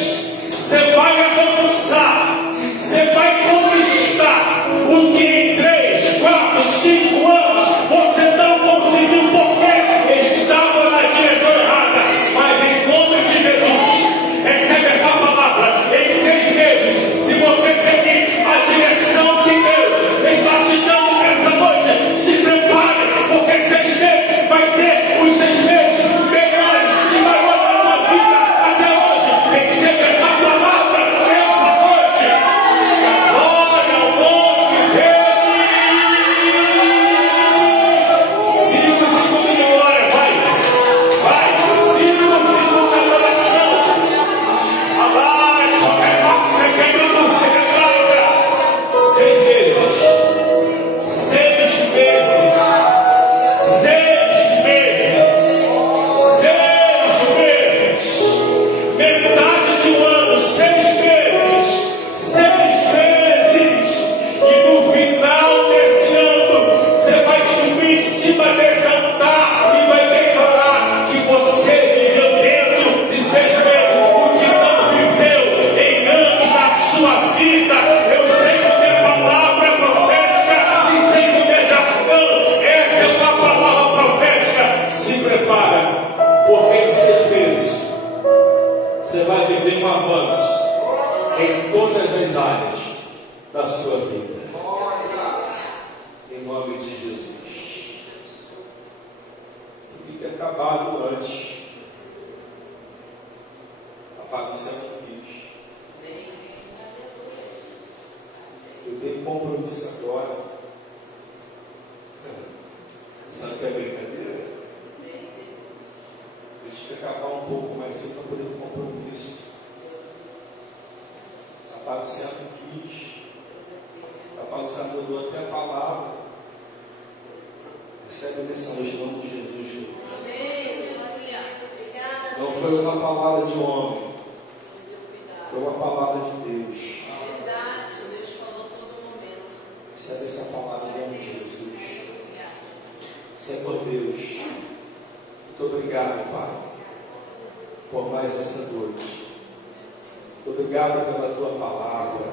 você vai avançar, você vai conquistar o que em 3, 4, 5 anos você não conseguiu porque estava na direção errada. Mas em nome de Jesus, recebe essa palavra. Em 6 meses, se você seguir a direção que Deus está te dando nessa noite, se prepare, porque 6 meses vai ser os 6 meses melhores e maiores da tua vida até hoje. Receba essa palavra nessa noite. Glória ao nome dele. 5 segundos de glória, vai. 5 segundos de adoração. Abaixa, repassa, quebrando, se retraiga. 6 meses. 6 meses. 6 meses. 6 meses. Metade de um ano. 6 meses. 6 meses. E no final desse ano, você vai subir em cima desse altar e vai declarar que você viveu dentro de 6 meses o que não viveu em anos da sua vida. Eu sei que é palavra profética e sei que é jargão. Essa é uma palavra profética. Se prepara, porque em 6 meses você vai viver um avanço em todas as áreas da sua vida. Em nome de Jesus. Eu queria ter acabado antes. Apago o céu que quis. Eu tenho compromisso agora. Sabe que é brincadeira? Deixa eu acabar um pouco mais cedo para poder ter compromisso. Apago o céu que quis. Apago o céu que eu dou até a palavra. Recebe a missão em nome de Jesus. Não foi uma palavra de homem, foi uma palavra de Deus. Recebe essa palavra em nome de Jesus. Senhor Deus, muito obrigado, Pai, por mais essa noite. Muito obrigado pela tua palavra.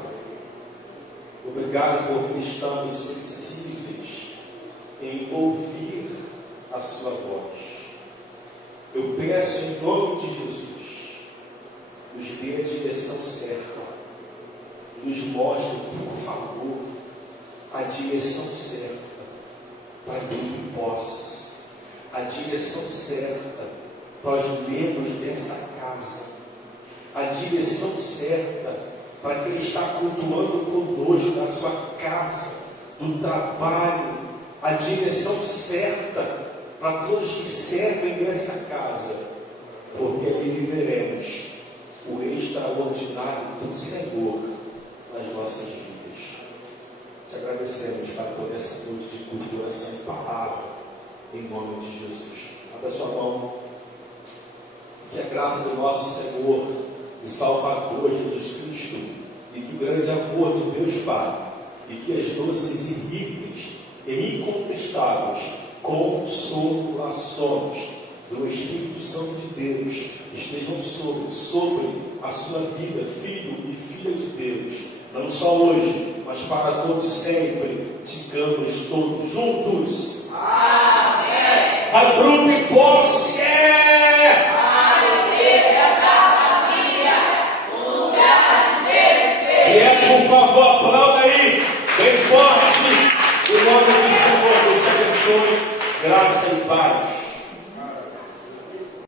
Obrigado porque estamos sensíveis em ouvir a sua voz. Eu peço em nome de Jesus, nos dê a direção certa, nos mostre, por favor, a direção certa para que possa, a direção certa para os membros dessa casa, a direção certa para quem está cultuando conosco na sua casa, do trabalho, a direção certa para todos que servem nessa casa, porque ali viveremos o extraordinário do Senhor nas nossas vidas. Te agradecemos, Pai, por essa noite de culturação imparável, em nome de Jesus. Abra sua mão, que a graça do nosso Senhor e Salvador Jesus Cristo, e que o grande amor de Deus Pai, e que as doces e ricas e incontestáveis consolações do Espírito Santo de Deus estejam sobre a sua vida, filho e filha de Deus, não só hoje, mas para todos sempre. Digamos todos juntos: amém. Agrupe posse. Se é, por favor, aplauda aí, bem forte, em nome do Senhor. Deus te abençoe, graça e paz.